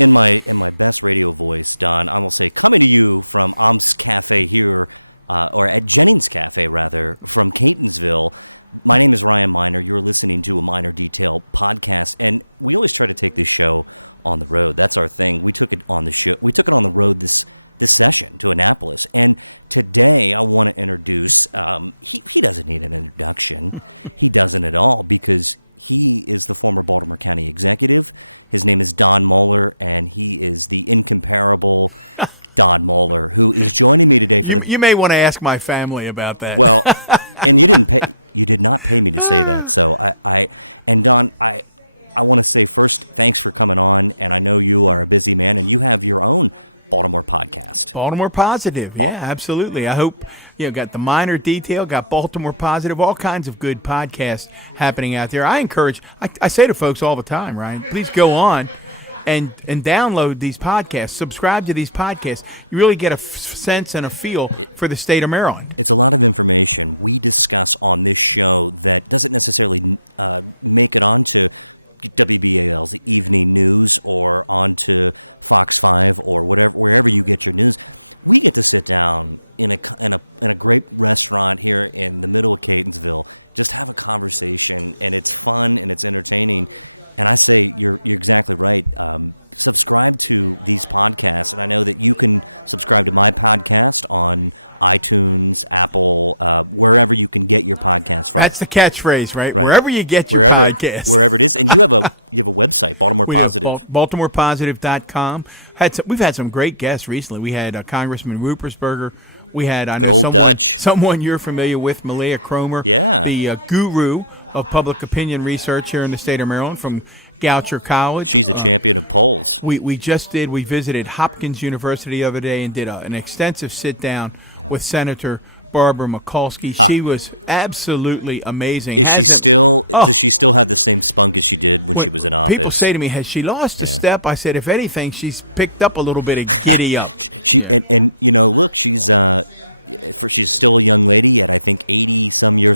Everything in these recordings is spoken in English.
my best radio was I would say come to you from Cafe here, at Jennings Cafe, my I listening to my podcast when we always started doing this show. So that's our thing. We took it on the we took on the road, discussing good apples. And today I want to introduce tequila. That's it all because he is the public executive. His name is Mohler, and he is the incomparable Mohler. You may want to ask my family about that. Baltimore Positive, yeah, absolutely. I hope got the minor detail, got Baltimore Positive, all kinds of good podcasts happening out there. I encourage, I say to folks all the time, Ryan, please go on and download these podcasts, subscribe to these podcasts. You really get a sense and a feel for the state of Maryland. That's the catchphrase, right? Wherever you get your podcasts. We do. BaltimorePositive.com. We've had some great guests recently. We had Congressman Rupersberger. We had, I know someone you're familiar with, Malia Cromer, the guru of public opinion research here in the state of Maryland from Goucher College. We visited Hopkins University the other day and did an extensive sit down with Senator Barbara Mikulski. She was absolutely amazing. When people say to me, has she lost a step? I said, if anything, she's picked up a little bit of giddy up. Yeah.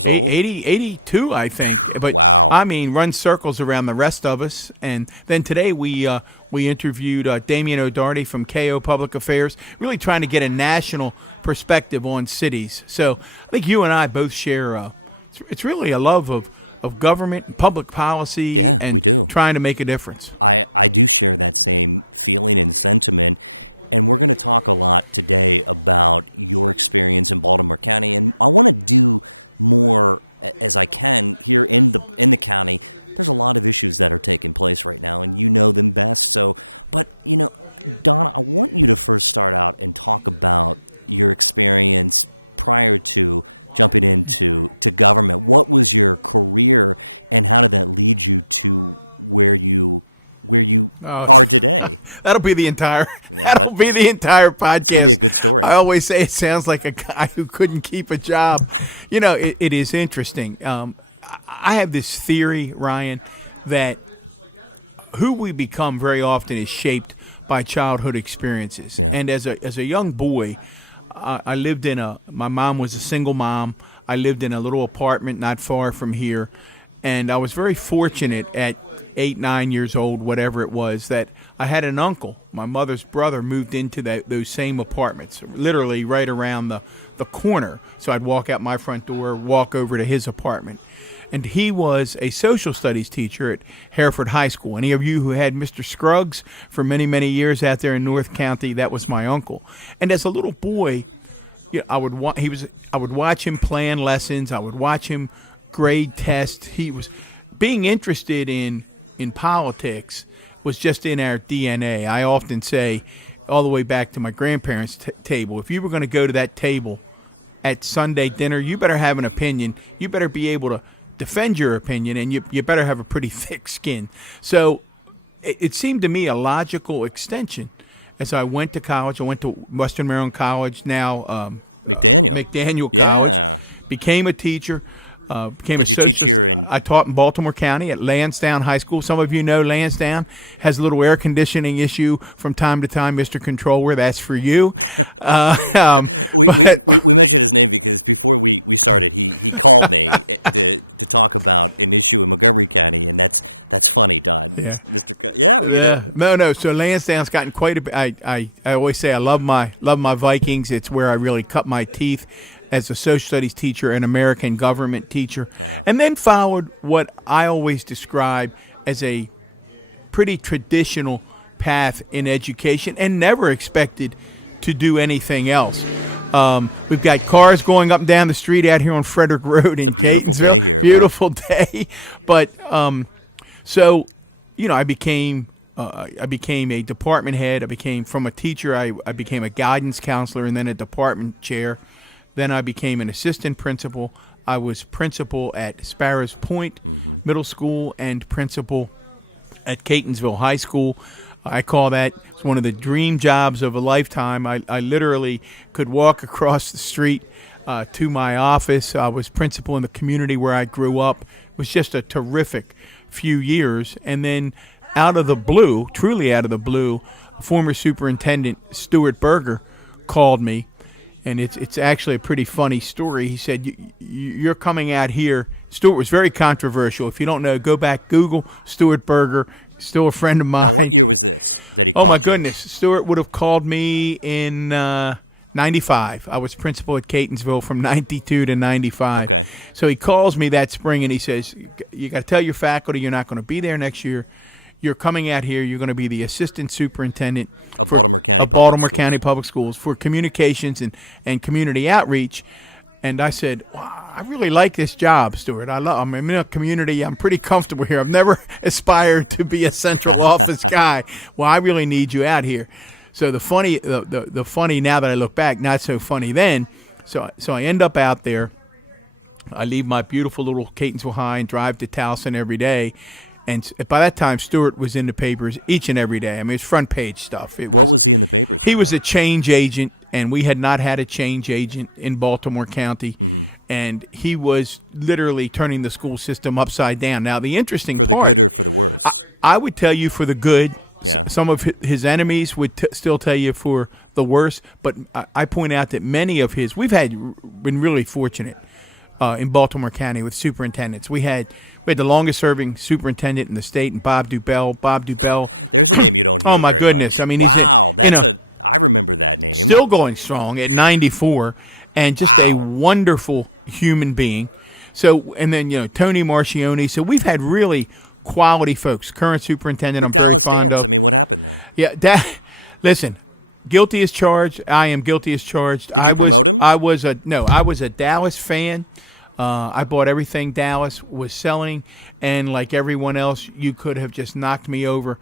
82, I think. But, I mean, run circles around the rest of us. And then today we interviewed Damian O'Doherty from KO Public Affairs, really trying to get a national perspective on cities. So I think you and I both share, it's really a love of government and public policy and trying to make a difference. Oh, that'll be the entire podcast. I always say it sounds like a guy who couldn't keep a job. It is interesting. I have this theory, Ryan, that who we become very often is shaped by childhood experiences. And as a young boy, I lived my mom was a single mom. I lived in a little apartment not far from here. And I was very fortunate at 8, 9 years old, whatever it was, that I had an uncle. My mother's brother moved into those same apartments, literally right around the corner. So I'd walk out my front door, walk over to his apartment. And he was a social studies teacher at Hereford High School. Any of you who had Mr. Scruggs for many, many years out there in North County, that was my uncle. And as a little boy, I would watch him plan lessons. I would watch him grade tests. He was being interested in politics was just in our DNA. I often say, all the way back to my grandparents' table, if you were going to go to that table at Sunday dinner, you better have an opinion. You better be able to defend your opinion, and you better have a pretty thick skin. So it seemed to me a logical extension as I went to college. I went to Western Maryland College, now McDaniel College, became a teacher, became a socialist. I taught in Baltimore County at Lansdowne High School. Some of you know Lansdowne has a little air conditioning issue from time to time, Mr. Controller. That's for you. But yeah. Yeah, no. So Lansdowne's gotten quite a bit. I always say I love my Vikings. It's where I really cut my teeth as a social studies teacher and American government teacher, and then followed what I always describe as a pretty traditional path in education, and never expected to do anything else. We've got cars going up and down the street out here on Frederick Road in Catonsville. Beautiful day, but so. I became a department head. From a teacher, I became a guidance counselor and then a department chair. Then I became an assistant principal. I was principal at Sparrows Point Middle School and principal at Catonsville High School. I call that one of the dream jobs of a lifetime. I literally could walk across the street to my office. I was principal in the community where I grew up. It was just a terrific few years. And then out of the blue, truly out of the blue, former superintendent Stuart Berger called me, and it's actually a pretty funny story. He said, you're coming out here. Stuart was very controversial. If you don't know, go back, Google Stuart Berger, still a friend of mine. Oh my goodness, Stuart would have called me in 95. I was principal at Catonsville from 92 to 95. So he calls me that spring and he says, you got to tell your faculty you're not going to be there next year. You're coming out here. You're going to be the assistant superintendent of Baltimore County Public Schools for communications and community outreach. And I said, wow, I really like this job, Stuart. I'm in a community. I'm pretty comfortable here. I've never aspired to be a central office guy. Well, I really need you out here. So the funny now that I look back, not so funny then. So I end up out there. I leave my beautiful little Catonsville High and drive to Towson every day. And by that time, Stuart was in the papers each and every day. I mean, it's front page stuff. He was a change agent, and we had not had a change agent in Baltimore County. And he was literally turning the school system upside down. Now, the interesting part, I would tell you for the good. Some of his enemies would still tell you for the worse, but I point out that many of we've been really fortunate in Baltimore County with superintendents. We had the longest serving superintendent in the state, and Bob Dubell. Oh my goodness! I mean, he's still going strong at 94, and just a wonderful human being. So, and then Tony Marchione. So we've had really quality folks. Current superintendent, I'm very fond of. Yeah, listen, guilty as charged. I am guilty as charged. I was a Dallas fan. I bought everything Dallas was selling, and like everyone else, you could have just knocked me over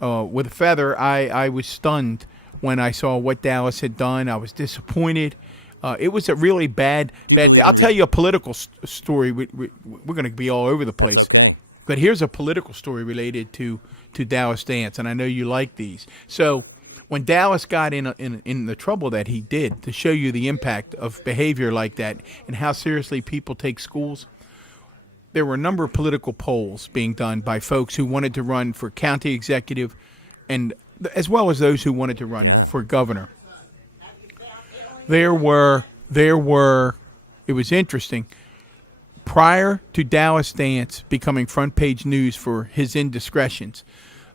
with a feather. I was stunned when I saw what Dallas had done. I was disappointed. It was a really bad. I'll tell you a political story. We're going to be all over the place. But here's a political story related to Dallas Dance, and I know you like these. So when Dallas got in the trouble that he did, to show you the impact of behavior like that and how seriously people take schools, there were a number of political polls being done by folks who wanted to run for county executive, and as well as those who wanted to run for governor. There were. It was interesting. Prior to Dallas Dance becoming front page news for his indiscretions,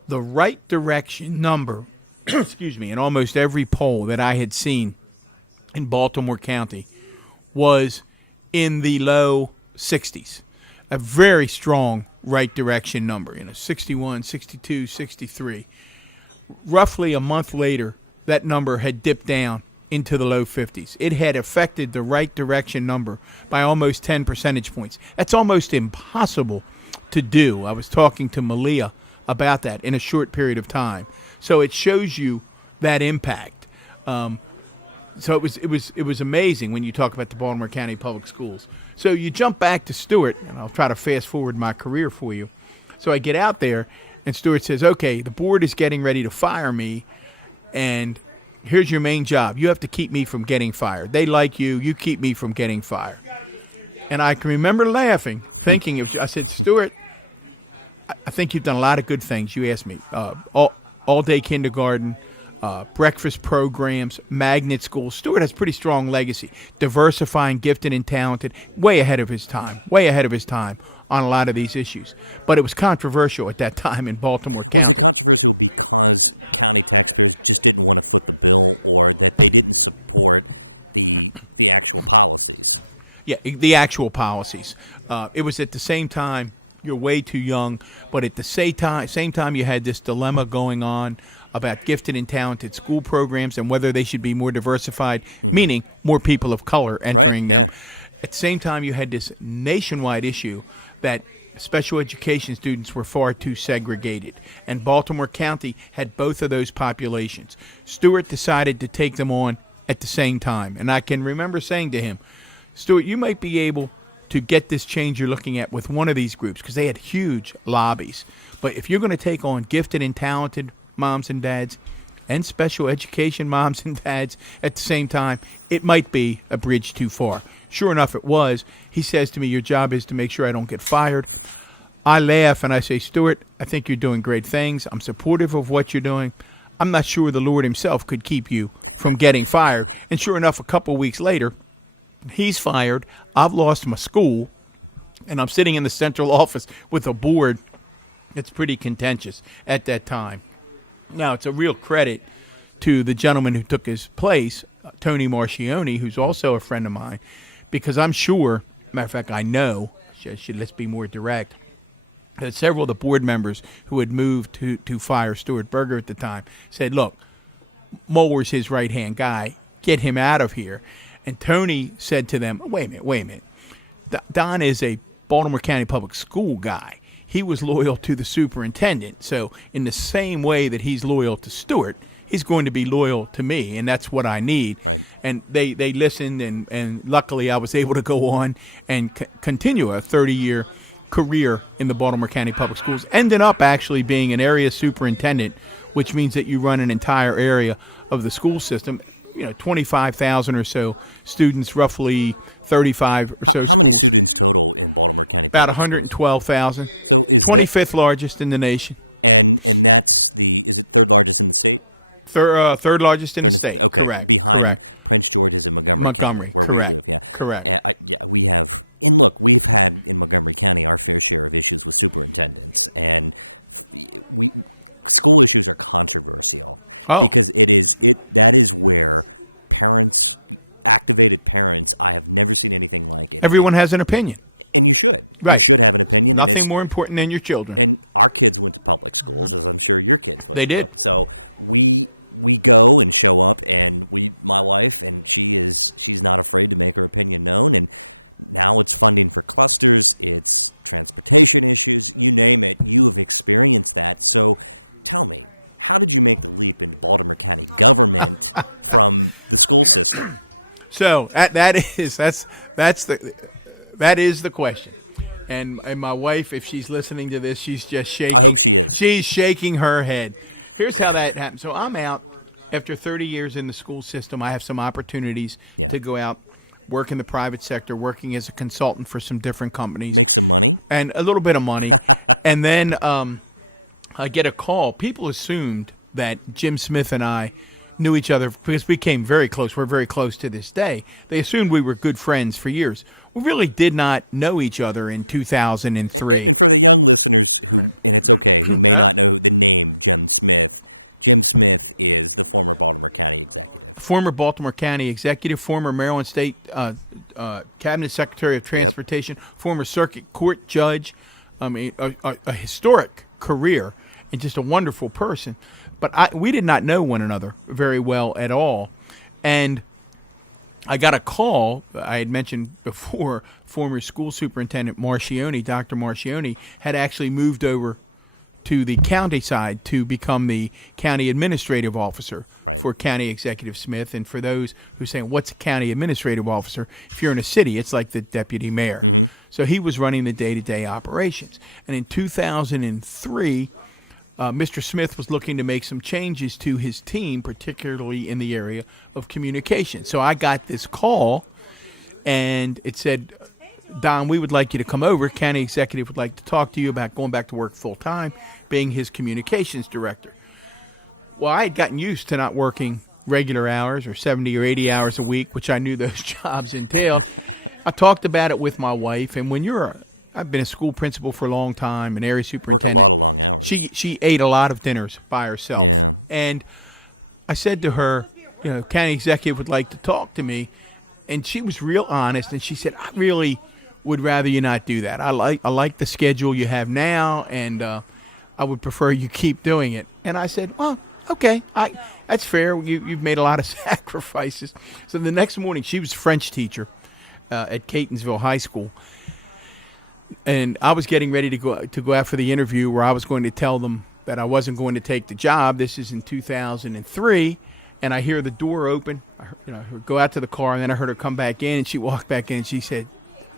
the right direction number, in almost every poll that I had seen in Baltimore County was in the low 60s. A very strong right direction number, 61, 62, 63. Roughly a month later, that number had dipped down into the low 50s. It had affected the right direction number by almost 10 percentage points. That's almost impossible to do. I was talking to Malia about that in a short period of time. So it shows you that impact. So it was amazing when you talk about the Baltimore County Public Schools. So you jump back to Stuart, and I'll try to fast forward my career for you. So I get out there, and Stuart says, okay, the board is getting ready to fire me, and here's your main job. You have to keep me from getting fired. They like you. You keep me from getting fired. And I can remember laughing, thinking, I said, Stuart, I think you've done a lot of good things. You asked me, all-day kindergarten, breakfast programs, magnet schools. Stuart has pretty strong legacy, diversifying gifted and talented, way ahead of his time on a lot of these issues. But it was controversial at that time in Baltimore County. Yeah, the actual policies. It was at the same time. You're way too young, but at the same time, you had this dilemma going on about gifted and talented school programs and whether they should be more diversified, meaning more people of color entering them. At the same time, you had this nationwide issue that special education students were far too segregated, and Baltimore County had both of those populations. Stewart decided to take them on at the same time, and I can remember saying to him, Stewart, you might be able to get this change you're looking at with one of these groups, because they had huge lobbies. But if you're going to take on gifted and talented moms and dads and special education moms and dads at the same time, it might be a bridge too far. Sure enough, it was. He says to me, your job is to make sure I don't get fired. I laugh and I say, Stewart, I think you're doing great things. I'm supportive of what you're doing. I'm not sure the Lord himself could keep you from getting fired. And sure enough, a couple of weeks later, he's fired. I've lost my school, and I'm sitting in the central office with a board that's pretty contentious at that time. Now, it's a real credit to the gentleman who took his place, Tony Marchione, who's also a friend of mine, because I'm sure, matter of fact, I know, let's be more direct, that several of the board members who had moved to fire Stuart Berger at the time said, look, Mohler's his right-hand guy. Get him out of here. And Tony said to them, wait a minute. Don is a Baltimore County Public School guy. He was loyal to the superintendent. So in the same way that he's loyal to Stewart, he's going to be loyal to me, and that's what I need. And they listened, and luckily I was able to go on and continue a 30-year career in the Baltimore County Public Schools, ended up actually being an area superintendent, which means that you run an entire area of the school system. 25,000 or so students, roughly 35 or so schools. About 112,000. 25th largest in the nation. Third largest in the state. Correct. Montgomery. Correct. Oh. Everyone has an opinion. Right. Nothing more important than your children. Mm-hmm. They did. So we go and show up, and my wife, when she was not afraid to make her opinion known, and now it's funding for clusters, education issues, and experience that. So how did you make it deep in Baltimore from So that is the question. And my wife, if she's listening to this, she's just shaking. She's shaking her head. Here's how that happened. So I'm out after 30 years in the school system. I have some opportunities to go out, work in the private sector, working as a consultant for some different companies, and a little bit of money. And then I get a call. People assumed that Jim Smith and I knew each other because we came very close. We're very close to this day. They assumed we were good friends for years. We really did not know each other in 2003. Right. Yeah. Former Baltimore County executive, former Maryland State Cabinet Secretary of Transportation, former circuit court judge, a historic career, and just a wonderful person. But we did not know one another very well at all. And I got a call, I had mentioned before, former school superintendent Marchione, Dr. Marchione, had actually moved over to the county side to become the county administrative officer for County Executive Smith. And for those who are saying, what's a county administrative officer? If you're in a city, it's like the deputy mayor. So he was running the day-to-day operations. And in 2003, Mr. Smith was looking to make some changes to his team, particularly in the area of communication. So I got this call, and it said, Don, we would like you to come over. County executive would like to talk to you about going back to work full-time, being his communications director. Well, I had gotten used to not working regular hours or 70 or 80 hours a week, which I knew those jobs entailed. I talked about it with my wife, and I've been a school principal for a long time, an area superintendent. She ate a lot of dinners by herself. And I said to her, county executive would like to talk to me. and she was real honest, and she said, I really would rather you not do that. I like the schedule you have now, and I would prefer you keep doing it. And I said, well, okay, that's fair. You've made a lot of sacrifices. So the next morning, she was a French teacher at Catonsville High School, and I was getting ready to go out for the interview where I was going to tell them that I wasn't going to take the job. This is in 2003, and I hear the door open. I go out to the car, and then I heard her come back in, and she walked back in, and she said,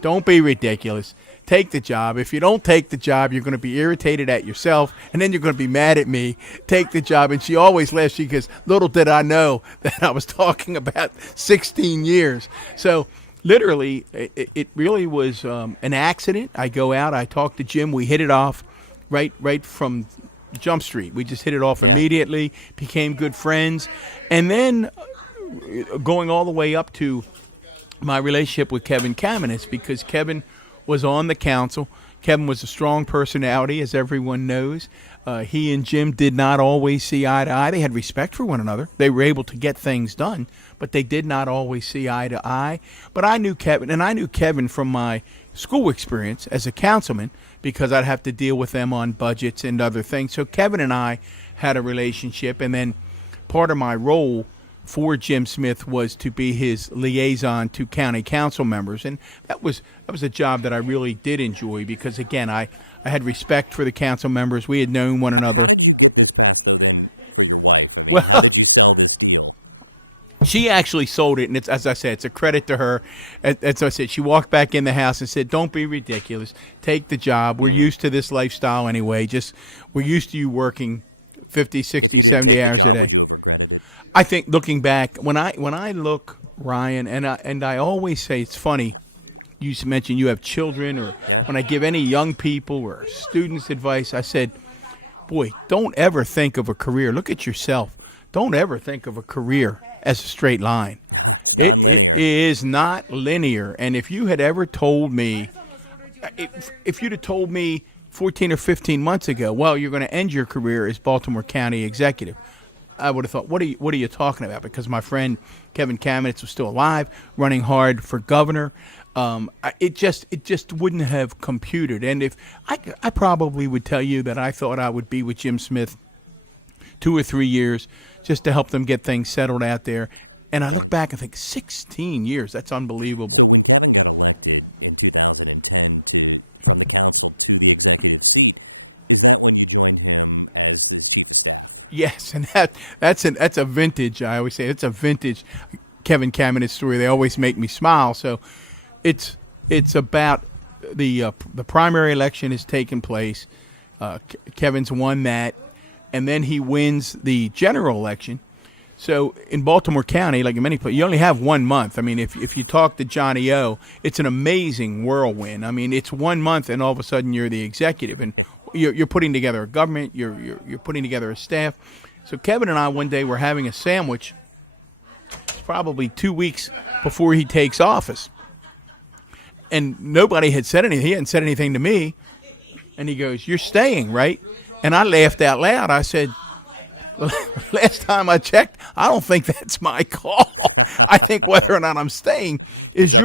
don't be ridiculous. Take the job. If you don't take the job, you're going to be irritated at yourself, and then you're going to be mad at me. Take the job. And she always laughs. She goes, little did I know that I was talking about 16 years. So literally, it really was an accident. I go out. I talk to Jim. We hit it off right from Jump Street. We just hit it off immediately, became good friends. And then going all the way up to my relationship with Kevin Kamenetz, because Kevin was on the council. Kevin was a strong personality, as everyone knows. He and Jim did not always see eye to eye. They had respect for one another. They were able to get things done, but they did not always see eye to eye. But I knew Kevin, and I knew Kevin from my school experience as a councilman, because I'd have to deal with them on budgets and other things. So Kevin and I had a relationship, and then part of my role for Jim Smith was to be his liaison to county council members, and that was a job that I really did enjoy, because again, I had respect for the council members. We had known one another. Well, she actually sold it, and it's, as I said, it's a credit to her. As I said, she walked back in the house and said, don't be ridiculous. Take the job. We're used to this lifestyle anyway. We're used to you working 50, 60, 70 hours a day. I think looking back, when I look, Ryan, and I always say it's funny, you mentioned you have children, or when I give any young people or students advice, I said, boy, don't ever think of a career. Look at yourself. Don't ever think of a career as a straight line. It is not linear. And if you had ever told me, if you'd have told me 14 or 15 months ago, well, you're going to end your career as Baltimore County executive, I would have thought, what are you talking about? Because my friend Kevin Kamenetz was still alive, running hard for governor. It just wouldn't have computed. And if I probably would tell you that I thought I would be with Jim Smith 2 or 3 years just to help them get things settled out there. And I look back and think, 16 years, that's unbelievable. Yes, and that's a vintage. I always say it's a vintage Kevin Kamenetz story. They always make me smile. So it's about the primary election has taken place. Kevin's won that, and then he wins the general election. So in Baltimore County, like in many places, you only have 1 month. I mean, if you talk to Johnny O, it's an amazing whirlwind. I mean, it's 1 month, and all of a sudden you're the executive, and you're putting together a government. You're putting together a staff. So Kevin and I one day were having a sandwich. It's probably 2 weeks before he takes office, and nobody had said anything. He hadn't said anything to me, and he goes, "You're staying, right?" And I laughed out loud. I said, last time I checked, I don't think that's my call. I think whether or not I'm staying is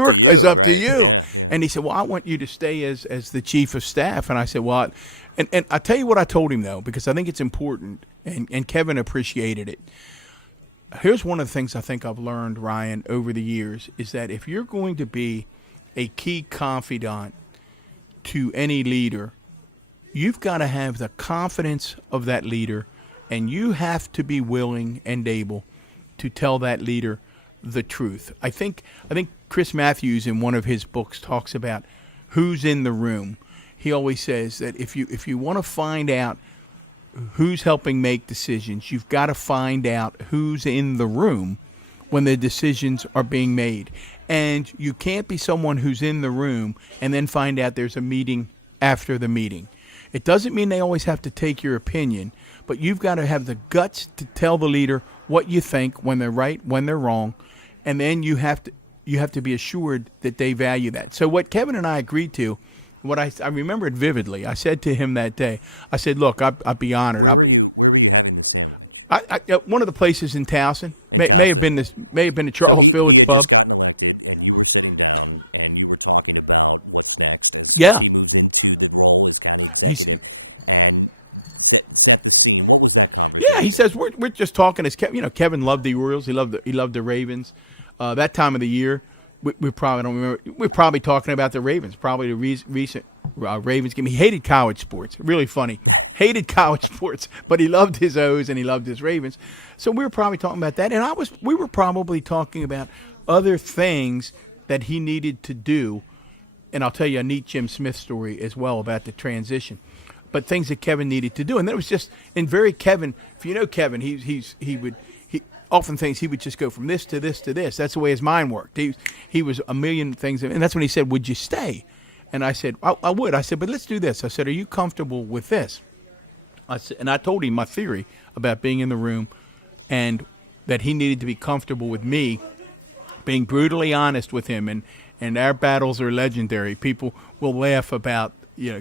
up to you. And he said, well, I want you to stay as the chief of staff. And I said, well, and I tell you what I told him, though, because I think it's important, and Kevin appreciated it. Here's one of the things I think I've learned, Ryan, over the years, is that if you're going to be a key confidant to any leader, you've got to have the confidence of that leader, and you have to be willing and able to tell that leader the truth. I think Chris Matthews in one of his books talks about who's in the room. He always says that if you want to find out who's helping make decisions, you've got to find out who's in the room when the decisions are being made. And you can't be someone who's in the room and then find out there's a meeting after the meeting. It doesn't mean they always have to take your opinion, but you've got to have the guts to tell the leader what you think, when they're right, when they're wrong, and then you have to be assured that they value that. So what Kevin and I agreed to, what I remember it vividly. I said to him that day, I said, "Look, I'd be honored. One of the places in Towson may have been the Charles Village pub." Yeah. he was into the role as kind of He's executive, and set the scene. What was that like? Yeah, he says we're just talking as Kevin. Kevin loved the Orioles. He loved the Ravens. That time of the year, we probably don't remember. We're probably talking about the Ravens. Probably the recent Ravens game. He hated college sports. Really funny. Hated college sports, but he loved his O's and he loved his Ravens. So we were probably talking about that, and we were probably talking about other things that he needed to do. And I'll tell you a neat Jim Smith story as well about the transition, but things that Kevin needed to do. And that was just in very Kevin. If you know Kevin, he often things he would just go from this to this to this. That's the way his mind worked. He was a million things, and that's when he said, "Would you stay?" And I said, "I would." I said, "But let's do this." I said, "Are you comfortable with this?" I said, and I told him my theory about being in the room, and that he needed to be comfortable with me being brutally honest with him, and our battles are legendary. People will laugh about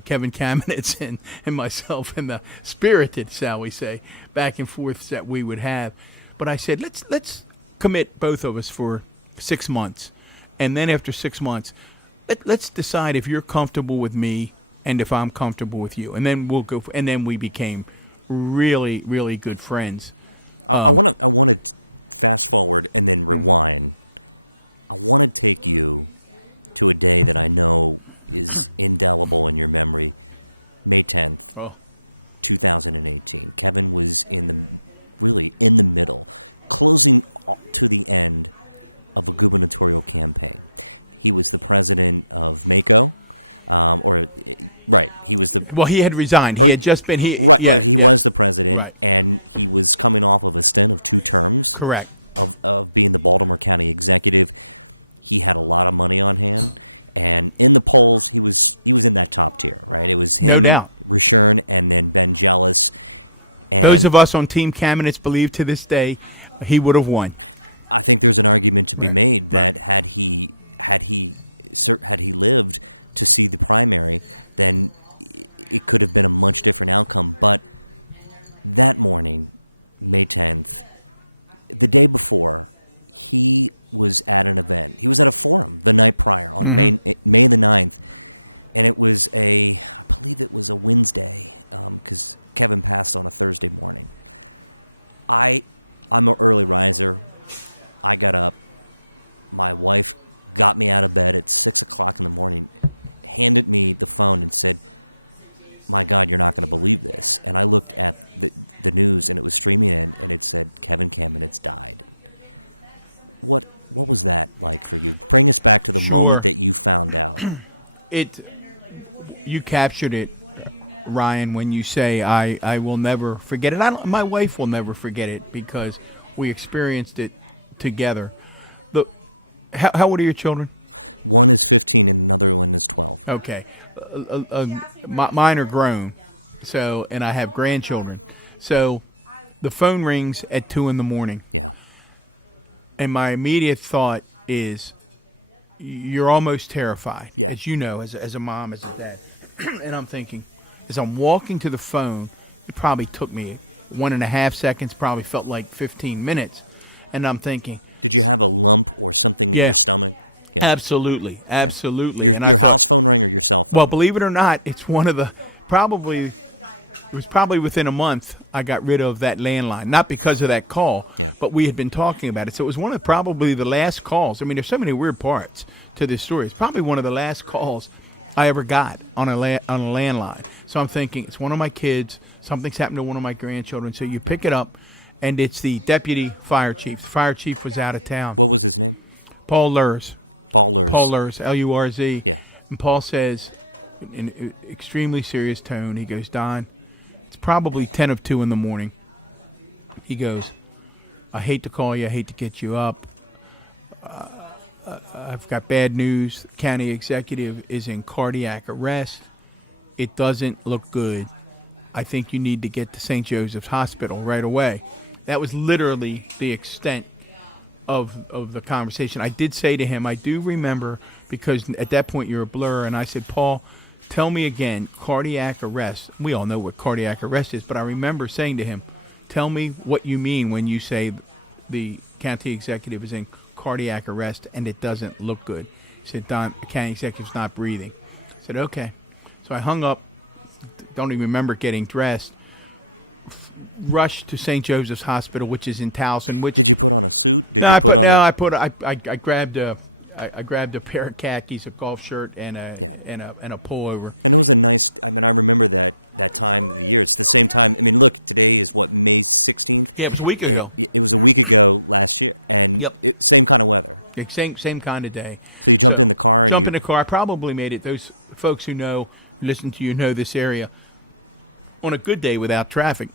Kevin Kamenetz and myself and the spirited, shall we say, back and forths that we would have. But I said let's commit both of us for 6 months, and then after 6 months, let's decide if you're comfortable with me and if I'm comfortable with you, and then we'll go. And then we became really, really good friends. Um, Fast forward, I mean, mhm. what did they Oh, he was the president of Baker, right? well, he had resigned. He had just been. Yeah, yeah, The president right, and he was coming off of correct, being the Baltimore County executive. He had a lot of money on this, and in the polls, he was in that top 50. He was no doubt. return and dollars. Those of us on Team Kamenetz believe to this day he would have won. I think his arguments were Right, made right. that had he worked at the rules to be the primary, then he could have been a little different outcome. But Baltimore made that. He did it before. He was kind of he was at a point the night before. Hmm. Made the night, and it was a win for him. For the past 30 years. I'm an early riser. I got up. My wife got me out of bed. She was talking about and me the phone said, my God, you want to hear it again? And I looked at the rules and the video. Sure. It You captured it, Ryan, when you say I will never forget it. My wife will never forget it because we experienced it together. The how old are your children? Okay, mine are grown, so and I have grandchildren. So the phone rings at 2 in the morning, and my immediate thought is you're almost terrified, as you know, as a mom, as a dad. And I'm thinking, as I'm walking to the phone, it probably took me 1.5 seconds, probably felt like 15 minutes. And I'm thinking, yeah, absolutely, absolutely. And I thought, well, believe it or not, it's one of the probably it was probably within a month I got rid of that landline, not because of that call, but we had been talking about it. So it was one of probably the last calls. I mean, there's so many weird parts to this story. It's probably one of the last calls I ever got on a landline. So I'm thinking it's one of my kids. Something's happened to one of my grandchildren. So you pick it up, and it's the deputy fire chief. The fire chief was out of town. Paul Lurz. Paul Lurz, Lurz. And Paul says, in an extremely serious tone, he goes, Don, it's probably 2 in the morning. He goes, I hate to call you. I hate to get you up. I've got bad news. The county executive is in cardiac arrest. It doesn't look good. I think you need to get to St. Joseph's Hospital right away. That was literally the extent of the conversation. I did say to him, I do remember, because at that point you're a blur, and I said, Paul, tell me again, cardiac arrest. We all know what cardiac arrest is, but I remember saying to him, tell me what you mean when you say the county executive is in cardiac arrest and it doesn't look good. He said, Don, the county executive's not breathing. I said, okay. So I hung up, don't even remember getting dressed, rushed to St. Joseph's Hospital, which is in Towson, I grabbed a pair of khakis, a golf shirt, and a pullover. Yeah, it was a week ago. Yep. Same kind of day. So jump in the car. I probably made it. Those folks who listen to you know this area. On a good day without traffic,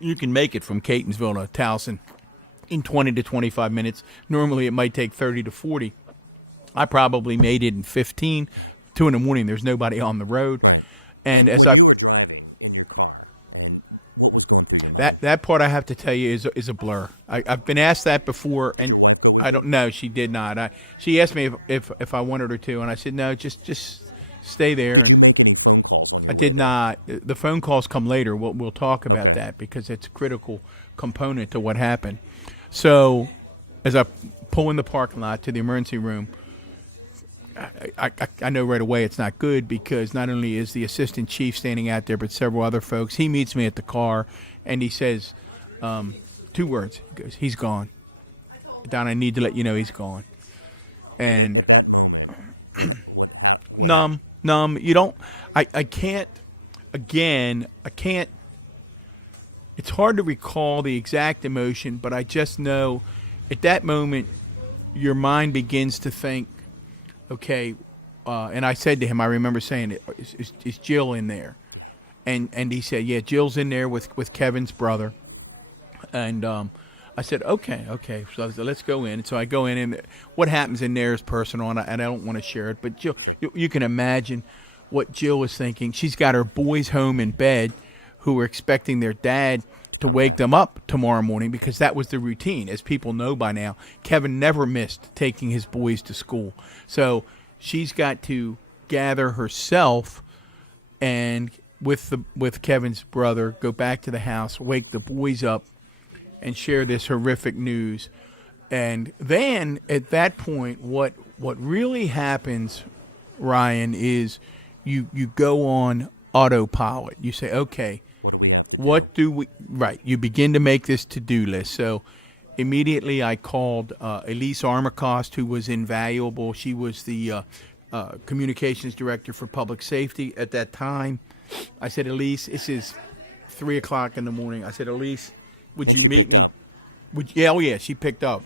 you can make it from Catonsville to Towson in 20 to 25 minutes. Normally it might take 30 to 40. I probably made it in 15. 2 in the morning, there's nobody on the road. And as that part, I have to tell you, is a blur. I've been asked that before, and I don't know. She did not. She asked me if I wanted her to, and I said no. Just stay there. And I did not. The phone calls come later. We'll talk about that because it's a critical component to what happened. So, as I pull in the parking lot to the emergency room, I know right away it's not good because not only is the assistant chief standing out there, but several other folks. He meets me at the car, and he says 2 words. He goes, "He's gone. Don, I need to let you know he's gone." And numb. You don't. I can't. Again, I can't. It's hard to recall the exact emotion, but I just know at that moment your mind begins to think, okay, and I said to him, I remember saying, is Jill in there? And he said, yeah, Jill's in there with Kevin's brother. And I said, okay, so let's go in. And so I go in, and what happens in there is personal, and I don't want to share it. But Jill, you can imagine what Jill was thinking. She's got her boys home in bed who were expecting their dad to wake them up tomorrow morning because that was the routine. As people know by now, Kevin never missed taking his boys to school. So she's got to gather herself and with Kevin's brother, go back to the house, wake the boys up, and share this horrific news. And then at that point, what really happens, Ryan, is you go on autopilot. You say, okay, what do we, right, you begin to make this to-do list. So immediately I called Elise Armacost, who was invaluable. She was the communications director for public safety at that time. I said, Elise, this is 3 o'clock in the morning. I said, Elise, would you meet me? Yeah, she picked up.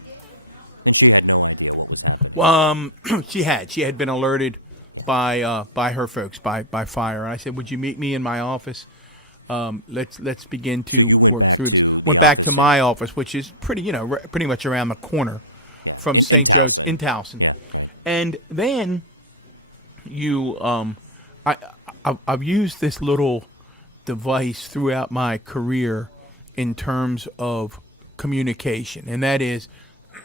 She had been alerted by her folks, by fire. And I said, would you meet me in my office? Let's begin to work through this. Went back to my office, which is pretty much around the corner from St. Joe's in Towson. And then I've used this little device throughout my career in terms of communication, and that is,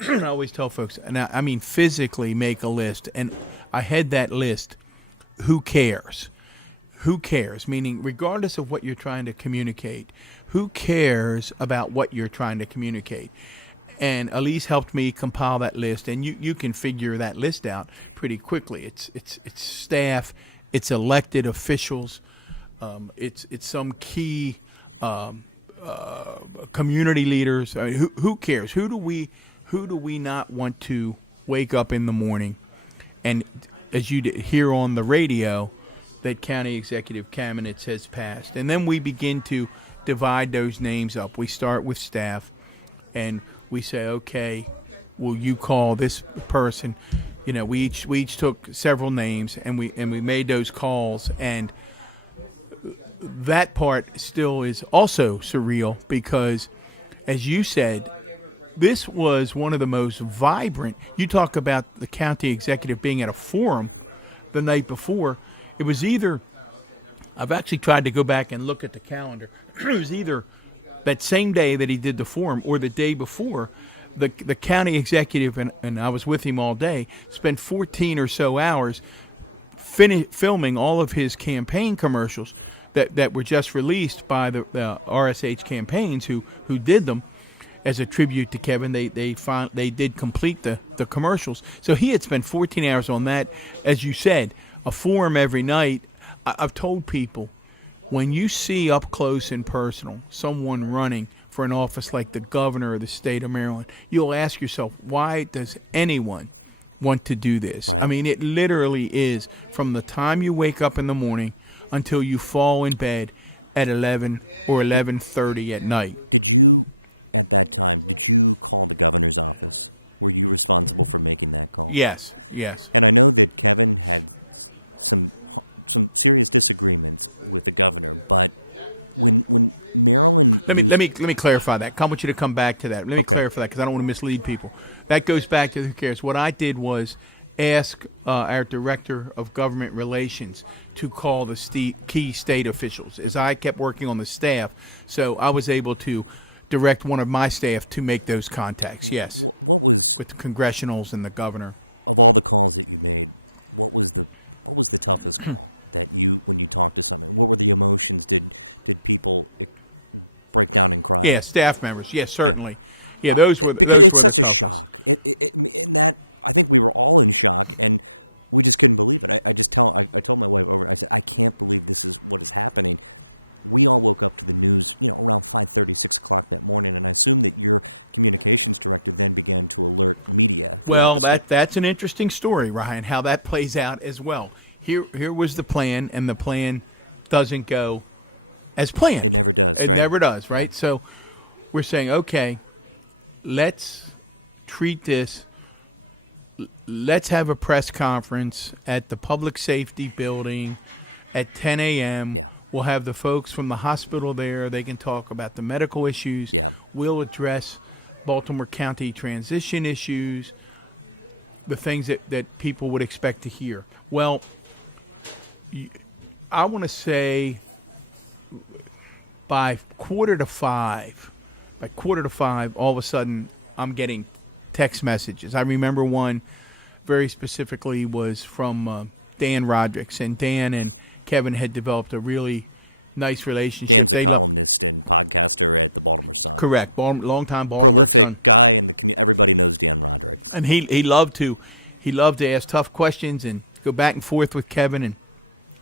I always tell folks, and I mean physically make a list, and I had that list, who cares? Who cares? Meaning, regardless of what you're trying to communicate, who cares about what you're trying to communicate? And Elise helped me compile that list, and you can figure that list out pretty quickly. It's staff, it's elected officials, it's some key community leaders. I mean, who cares? Who do we not want to wake up in the morning, and as you hear on the radio, that County Executive Kamenetz has passed, and then we begin to divide those names up. We start with staff, and we say, okay, will you call this person? We each took several names, and we made those calls, and that part still is also surreal because, as you said, this was one of the most vibrant. You talk about the county executive being at a forum the night before. It was either, I've actually tried to go back and look at the calendar. It was either that same day that he did the forum or the day before. The county executive, and I was with him all day, spent 14 or so hours filming all of his campaign commercials that were just released by the RSH campaigns who did them as a tribute to Kevin. They did complete the commercials. So he had spent 14 hours on that. As you said, a forum every night. I've told people, when you see up close and personal someone running for an office like the governor of the state of Maryland, you'll ask yourself, why does anyone want to do this? I mean, it literally is from the time you wake up in the morning until you fall in bed at 11 or 11:30 at night. Yes, yes. Let me clarify that. I want you to come back to that. Let me clarify that because I don't want to mislead people. That goes back to who cares. What I did was ask our director of government relations to call the key state officials, as I kept working on the staff. So I was able to direct one of my staff to make those contacts. Yes, with the congressionals and the governor. Yeah, staff members. Yes, certainly. Yeah, those were the toughest. Well, that's an interesting story, Ryan, how that plays out as well. Here was the plan, and the plan doesn't go as planned. It never does, right? So we're saying, okay, let's treat this. Let's have a press conference at the public safety building at 10 a.m. We'll have the folks from the hospital there. They can talk about the medical issues. We'll address Baltimore County transition issues, the things that people would expect to hear. Well, I want to say by quarter to five, all of a sudden, I'm getting text messages. I remember one very specifically was from Dan Rodricks, and Dan and Kevin had developed a really nice relationship. They love, correct, long time Baltimore son, and he loved to ask tough questions and go back and forth with Kevin, and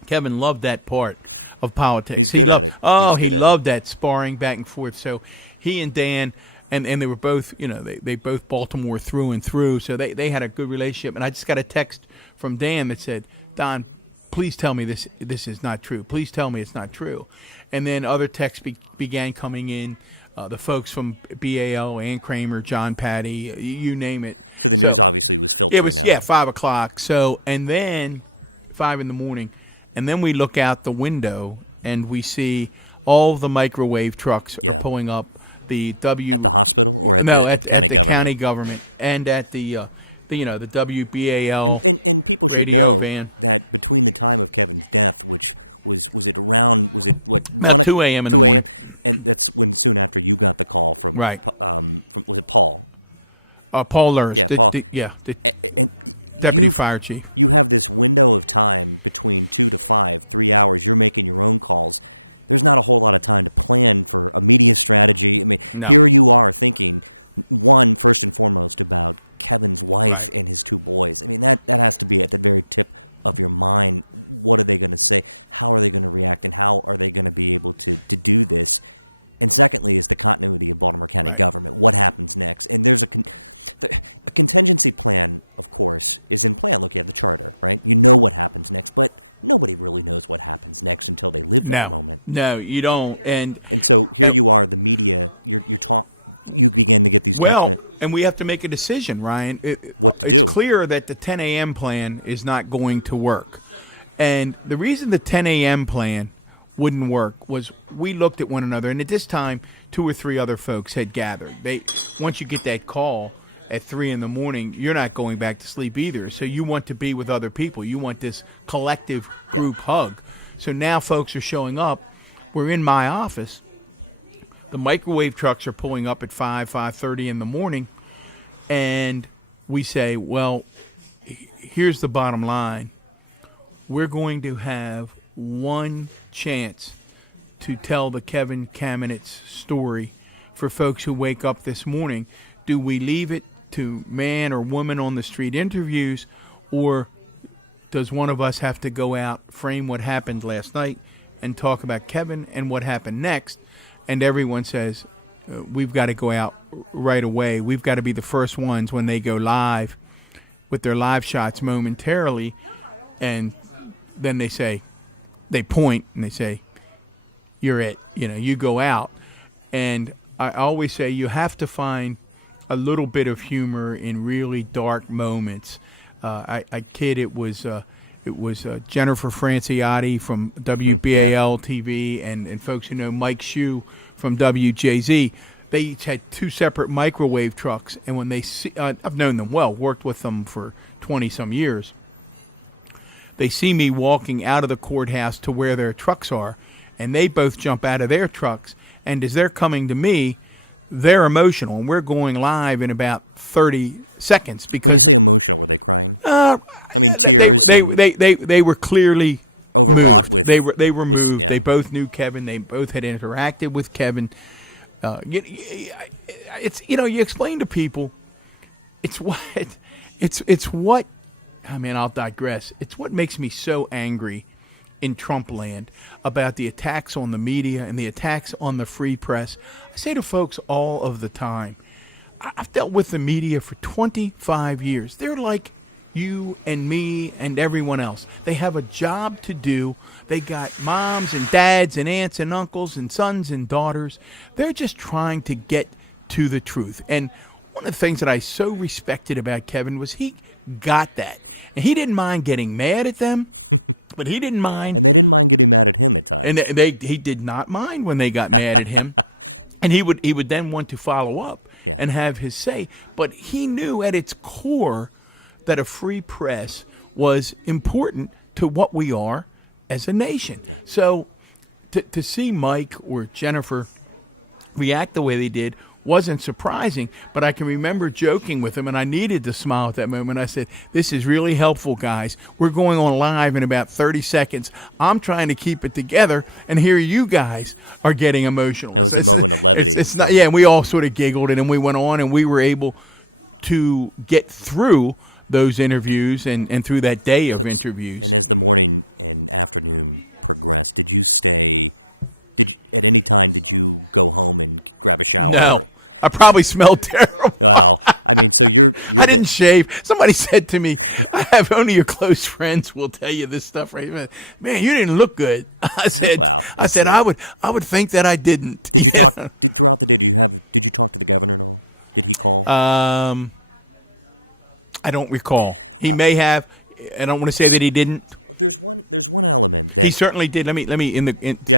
Kevin loved that part of politics. He loved that sparring back and forth. So he and Dan, and they were both, they both Baltimore through and through. So they had a good relationship. And I just got a text from Dan that said, Don, please tell me this is not true. Please tell me it's not true. And then other texts began coming in. The folks from BAL, Ann Kramer, John Patty, you name it. So it was, 5 o'clock. So, and then 5 in the morning. And then we look out the window and we see all the microwave trucks are pulling up at the county government and at the WBAL radio van. About 2 a.m. in the morning. Right. Paul Luris, the deputy fire chief. No. Right. Right. No, you don't. And well, and we have to make a decision, Ryan. It's clear that the 10 a.m. plan is not going to work. And the reason the 10 a.m. plan wouldn't work was we looked at one another, and at this time, 2 or 3 other folks had gathered. Once you get that call at 3 in the morning, you're not going back to sleep either. So you want to be with other people. You want this collective group hug. So now folks are showing up. We're in my office. The microwave trucks are pulling up at 5:30 in the morning, and we say, well, here's the bottom line. We're going to have one chance to tell the Kevin Kamenetz story for folks who wake up this morning. Do we leave it to man or woman on the street interviews, or does one of us have to go out, frame what happened last night, and talk about Kevin and what happened next? And everyone says, we've got to go out right away. We've got to be the first ones when they go live with their live shots momentarily. And then they point and they say, you're it. You go out. And I always say you have to find a little bit of humor in really dark moments. I kid, it was Jennifer Franciotti from WBAL TV and folks who know Mike Shue from WJZ. They each had two separate microwave trucks, and when they see, I've known them well, worked with them for 20-some years. They see me walking out of the courthouse to where their trucks are, and they both jump out of their trucks, and as they're coming to me, they're emotional, and we're going live in about 30 seconds because they were clearly moved. They were moved. They both knew Kevin. They both had interacted with Kevin. It's you explain to people. It's what. I mean, I'll digress. It's what makes me so angry in Trump land about the attacks on the media and the attacks on the free press. I say to folks all of the time, I've dealt with the media for 25 years. They're like you and me and everyone else. They have a job to do. They got moms and dads and aunts and uncles and sons and daughters. They're just trying to get to the truth. And one of the things that I so respected about Kevin was he got that. And he didn't mind getting mad at them, but he didn't mind. And he did not mind when they got mad at him. And he would then want to follow up and have his say. But he knew at its core that a free press was important to what we are as a nation. So to see Mike or Jennifer react the way they did wasn't surprising, but I can remember joking with them, and I needed to smile at that moment. I said, this is really helpful, guys. We're going on live in about 30 seconds. I'm trying to keep it together, and here you guys are getting emotional. It's not, yeah, and we all sort of giggled, and then we went on, and we were able to get through those interviews and through that day of interviews. No, I probably smelled terrible. I didn't shave. Somebody said to me, I have only your close friends will tell you this stuff right now. Man, you didn't look good. I said I would think that I didn't. I don't recall. He may have. I don't want to say that he didn't. He certainly did. Let me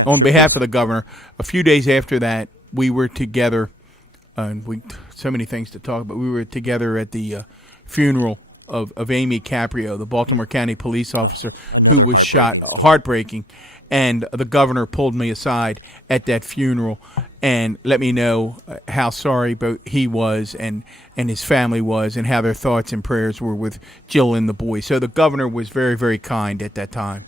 on behalf of the governor. A few days after that, we were together, and so many things to talk about. We were together at the funeral of Amy Caprio, the Baltimore County police officer who was shot, heartbreaking. And the governor pulled me aside at that funeral and let me know how sorry both he was and his family was, and how their thoughts and prayers were with Jill and the boys. So the governor was very, very kind at that time.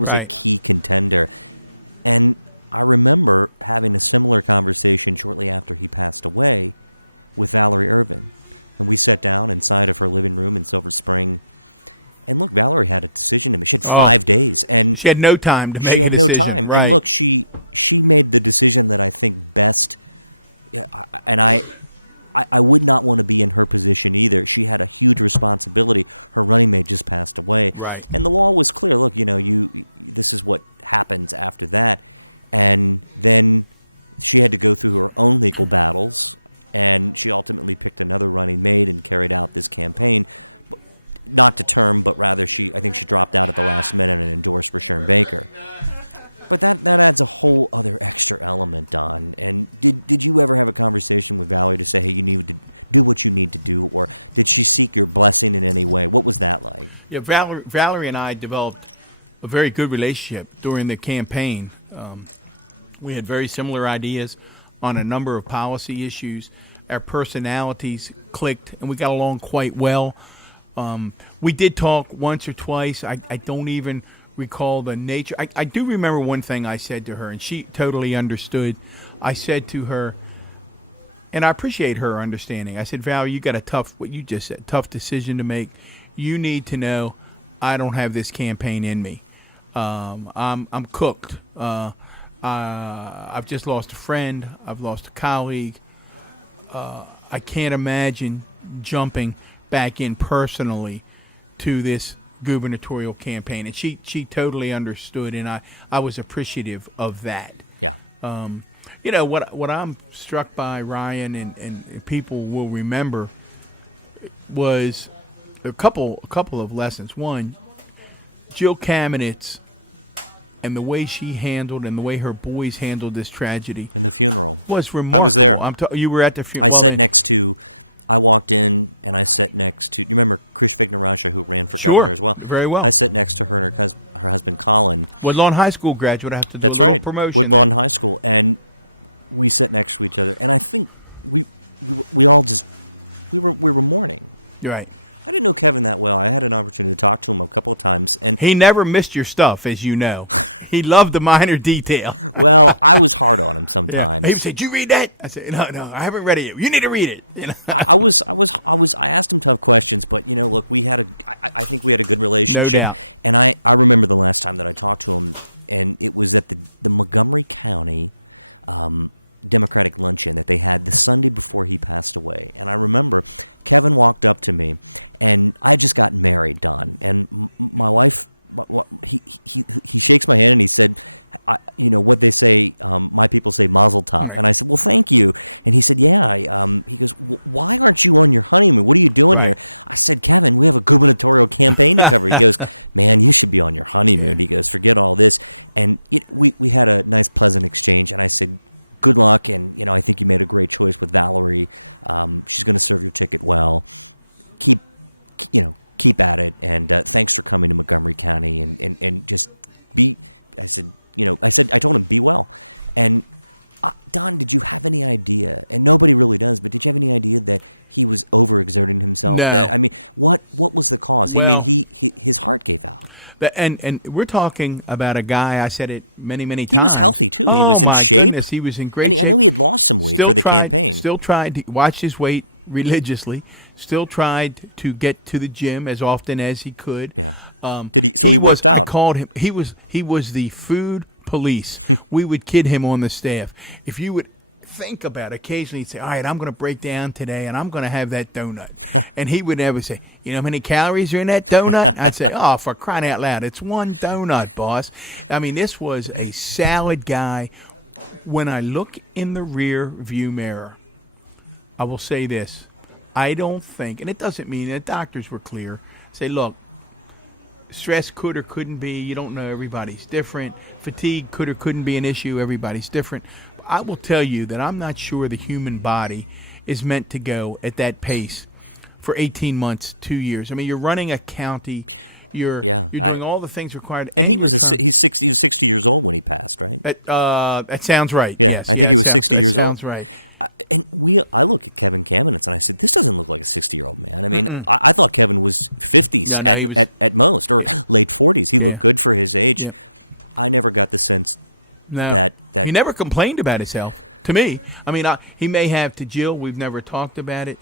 Right. Oh, she had no time to make a decision. Right. Right. Yeah, Valerie and I developed a very good relationship during the campaign. We had very similar ideas on a number of policy issues. Our personalities clicked, and we got along quite well. We did talk once or twice. I don't even recall the nature. I do remember one thing I said to her, and she totally understood. I said to her, and I appreciate her understanding. I said, Val, you got a tough, what you just said, tough decision to make. You need to know I don't have this campaign in me. I'm cooked. I've just lost a friend. I've lost a colleague. I can't imagine jumping back in personally to this gubernatorial campaign. And she totally understood, and I was appreciative of that. What I'm struck by, Ryan, and people will remember was a couple of lessons. One, Jill Kamenetz and the way she handled and the way her boys handled this tragedy was remarkable. You were at the funeral. Well, then, sure, very well. Woodlawn High School graduate. I have to do a little promotion there. You're right. He never missed your stuff, as you know. He loved the minor detail. Yeah. He would say, "Did you read that?" I said, No, I haven't read it yet. You need to read it. No doubt. Right. Right. Yeah. No. Well, and we're talking about a guy. I said it many times. Oh my goodness, he was in great shape. Still tried to watch his weight religiously. Still tried to get to the gym as often as he could. He was. I called him. He was the food police. We would kid him on the staff. If you would think about it, occasionally he'd say, "All right, I'm going to break down today and I'm going to have that donut." And he would never say, "You know how many calories are in that donut?" I'd say, "Oh, for crying out loud, it's one donut, boss." I mean, this was a salad guy. When I look in the rear view mirror, I will say this. I don't think, and it doesn't mean that doctors were clear, say, look, stress could or couldn't be. You don't know. Everybody's different. Fatigue could or couldn't be an issue. Everybody's different. But I will tell you that I'm not sure the human body is meant to go at that pace for 18 months, 2 years. I mean, you're running a county. You're doing all the things required, and you're trying. That sounds right. Yes. Yeah. That sounds right. Mm-mm. No. He was. Yeah. Yeah. No, he never complained about his health. To me, I mean, he may have to Jill. We've never talked about it,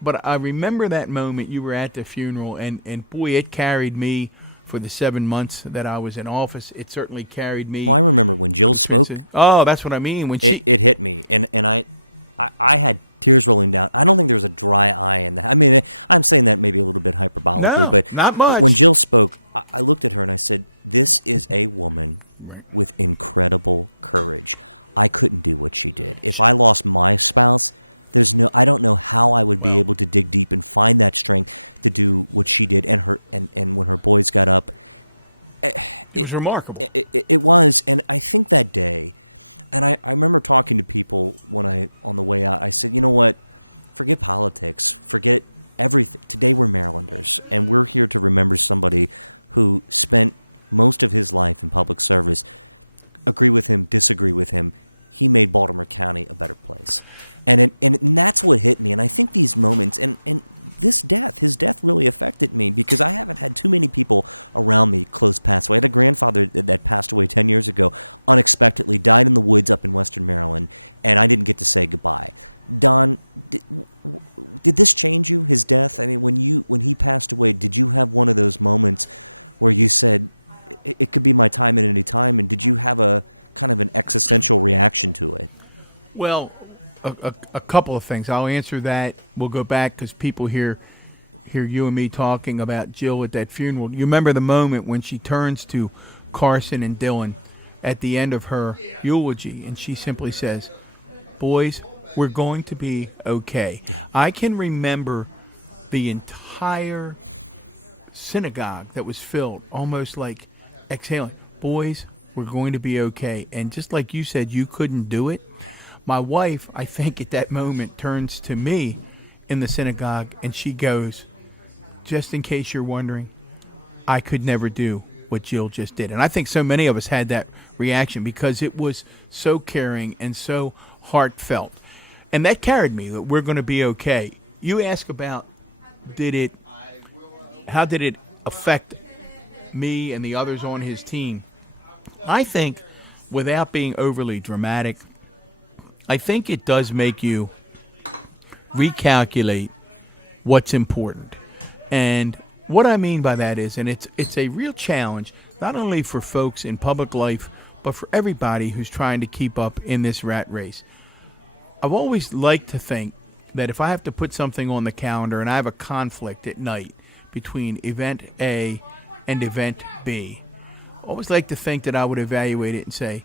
but I remember that moment. You were at the funeral, and boy, it carried me for the 7 months that I was in office. It certainly carried me for the Twin Cities. Oh, that's what I mean. When she. No, not much. Right. Well, it was remarkable. Well, a couple of things. I'll answer that. We'll go back because people hear you and me talking about Jill at that funeral. You remember the moment when she turns to Carson and Dylan at the end of her eulogy, and she simply says, "Boys, we're going to be okay." I can remember the entire synagogue that was filled, almost like exhaling. "Boys, we're going to be okay." And just like you said, you couldn't do it. My wife, I think at that moment, turns to me in the synagogue and she goes, "Just in case you're wondering, I could never do what Jill just did." And I think so many of us had that reaction because it was so caring and so heartfelt. And that carried me that we're going to be okay. You ask about how did it affect me and the others on his team? I think, without being overly dramatic, I think it does make you recalculate what's important. And what I mean by that is, and it's a real challenge, not only for folks in public life, but for everybody who's trying to keep up in this rat race. I've always liked to think that if I have to put something on the calendar and I have a conflict at night between event A and event B, I always like to think that I would evaluate it and say,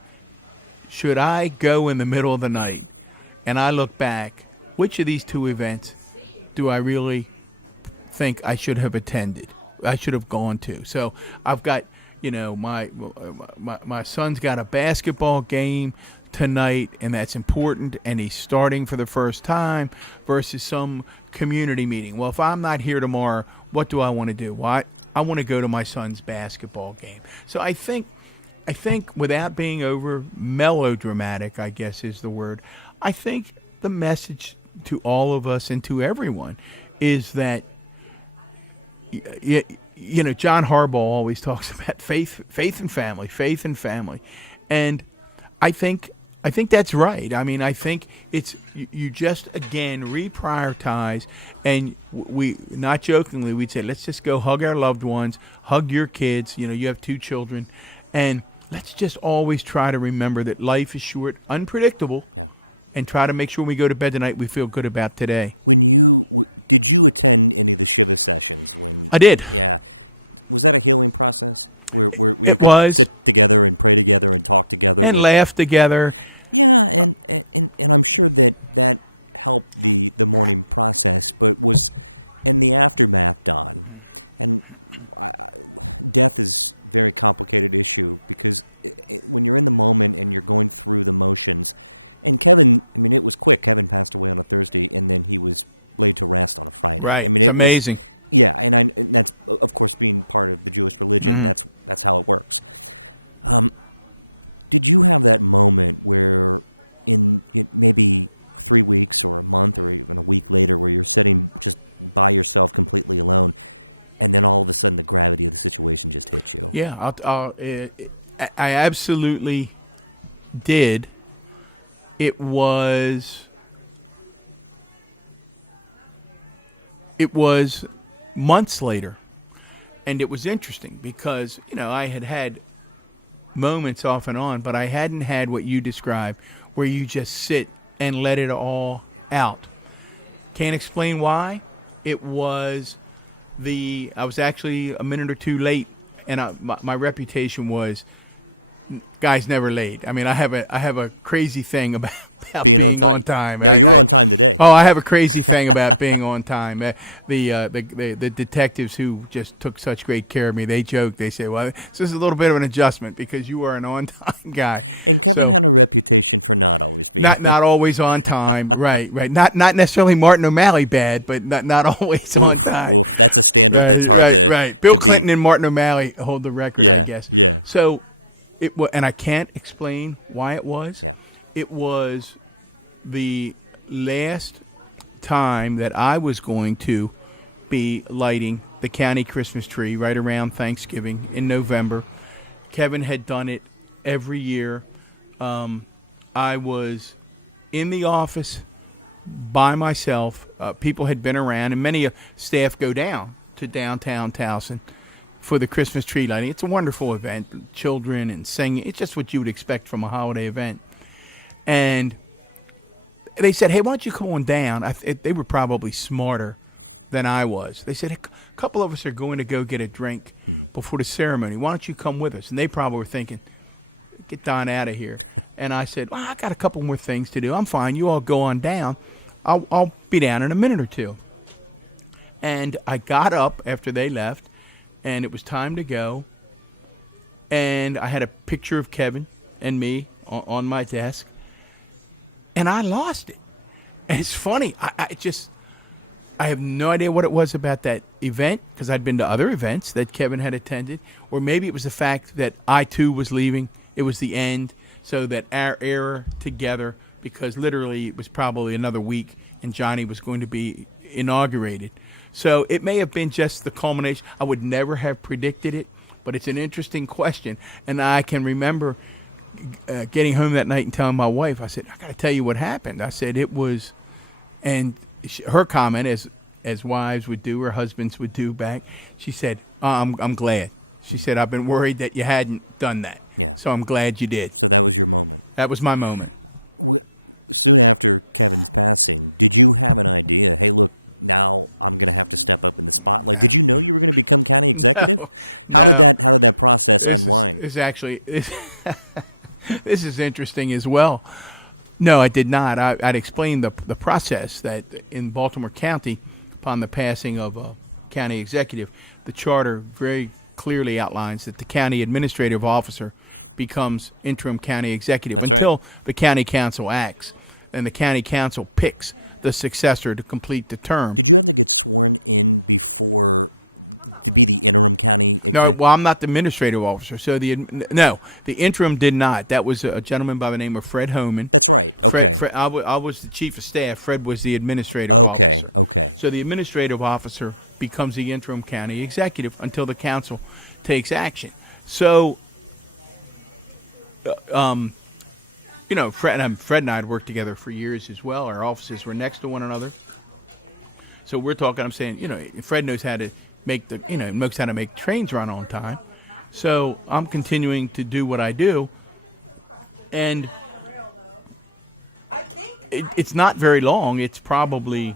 should I go in the middle of the night and I look back, which of these two events do I really think I should have attended? I should have gone to. So I've got, my son's got a basketball game tonight, and that's important, and he's starting for the first time versus some community meeting. Well, if I'm not here tomorrow, what do I want to do? Well, I want to go to my son's basketball game. So I think without being over melodramatic, I guess is the word, I think the message to all of us and to everyone is that, John Harbaugh always talks about faith and family. And I think that's right. I mean, I think it's you just again reprioritize, and we not jokingly we'd say, let's just go hug our loved ones, hug your kids. You have 2 children, and let's just always try to remember that life is short, unpredictable, and try to make sure when we go to bed tonight we feel good about today. I did. It was, and laughed together. Right. It's amazing. Hmm. Yeah, I absolutely did. It was months later, and it was interesting because I had moments off and on, but I hadn't had what you described, where you just sit and let it all out. Can't explain why. It was I was actually a minute or two late, and my reputation was guy's never late. I mean, I have a crazy thing about being on time. I have a crazy thing about being on time. The detectives who just took such great care of me, they joke. They say, "Well, this is a little bit of an adjustment because you are an on time guy." So. Not always on time, right. Not necessarily Martin O'Malley bad, but not always on time. Right. Bill Clinton and Martin O'Malley hold the record, I guess. So it was, and I can't explain why it was. It was the last time that I was going to be lighting the county Christmas tree right around Thanksgiving in November. Kevin had done it every year. I was in the office by myself. People had been around, and many staff go down to downtown Towson for the Christmas tree lighting. It's a wonderful event, children and singing. It's just what you would expect from a holiday event. And they said, hey, why don't you come on down? They were probably smarter than I was. They said, a couple of us are going to go get a drink before the ceremony. Why don't you come with us? And they probably were thinking, get Don out of here. And I said, well, I got a couple more things to do. I'm fine. You all go on down. I'll be down in a minute or two. And I got up after they left, and it was time to go. And I had a picture of Kevin and me on my desk, and I lost it. And it's funny. I have no idea what it was about that event, because I'd been to other events that Kevin had attended, or maybe it was the fact that I too was leaving. It was the end, so that our era together, because literally it was probably another week and Johnny was going to be inaugurated. So it may have been just the culmination. I would never have predicted it, but it's an interesting question. And I can remember getting home that night and telling my wife, I said, I got to tell you what happened. I said it was, and her comment, as wives would do, or husbands would do back, she said, I'm glad. She said, I've been worried that you hadn't done that, so I'm glad you did. That was my moment. No. This is actually this is interesting as well. No, I did not. I'd explained the process that in Baltimore County, upon the passing of a county executive, the charter very clearly outlines that the county administrative officer becomes interim county executive until the county council acts, and the county council picks the successor to complete the term. No, well, I'm not the administrative officer. So the interim did not. That was a gentleman by the name of Fred Homan. I was the chief of staff. Fred was the administrative officer. So the administrative officer becomes the interim county executive until the council takes action. So, Fred and I had worked together for years as well. Our offices were next to one another. So we're talking. I'm saying, Fred knows how to knows how to make trains run on time. So I'm continuing to do what I do, and it's not very long. It's probably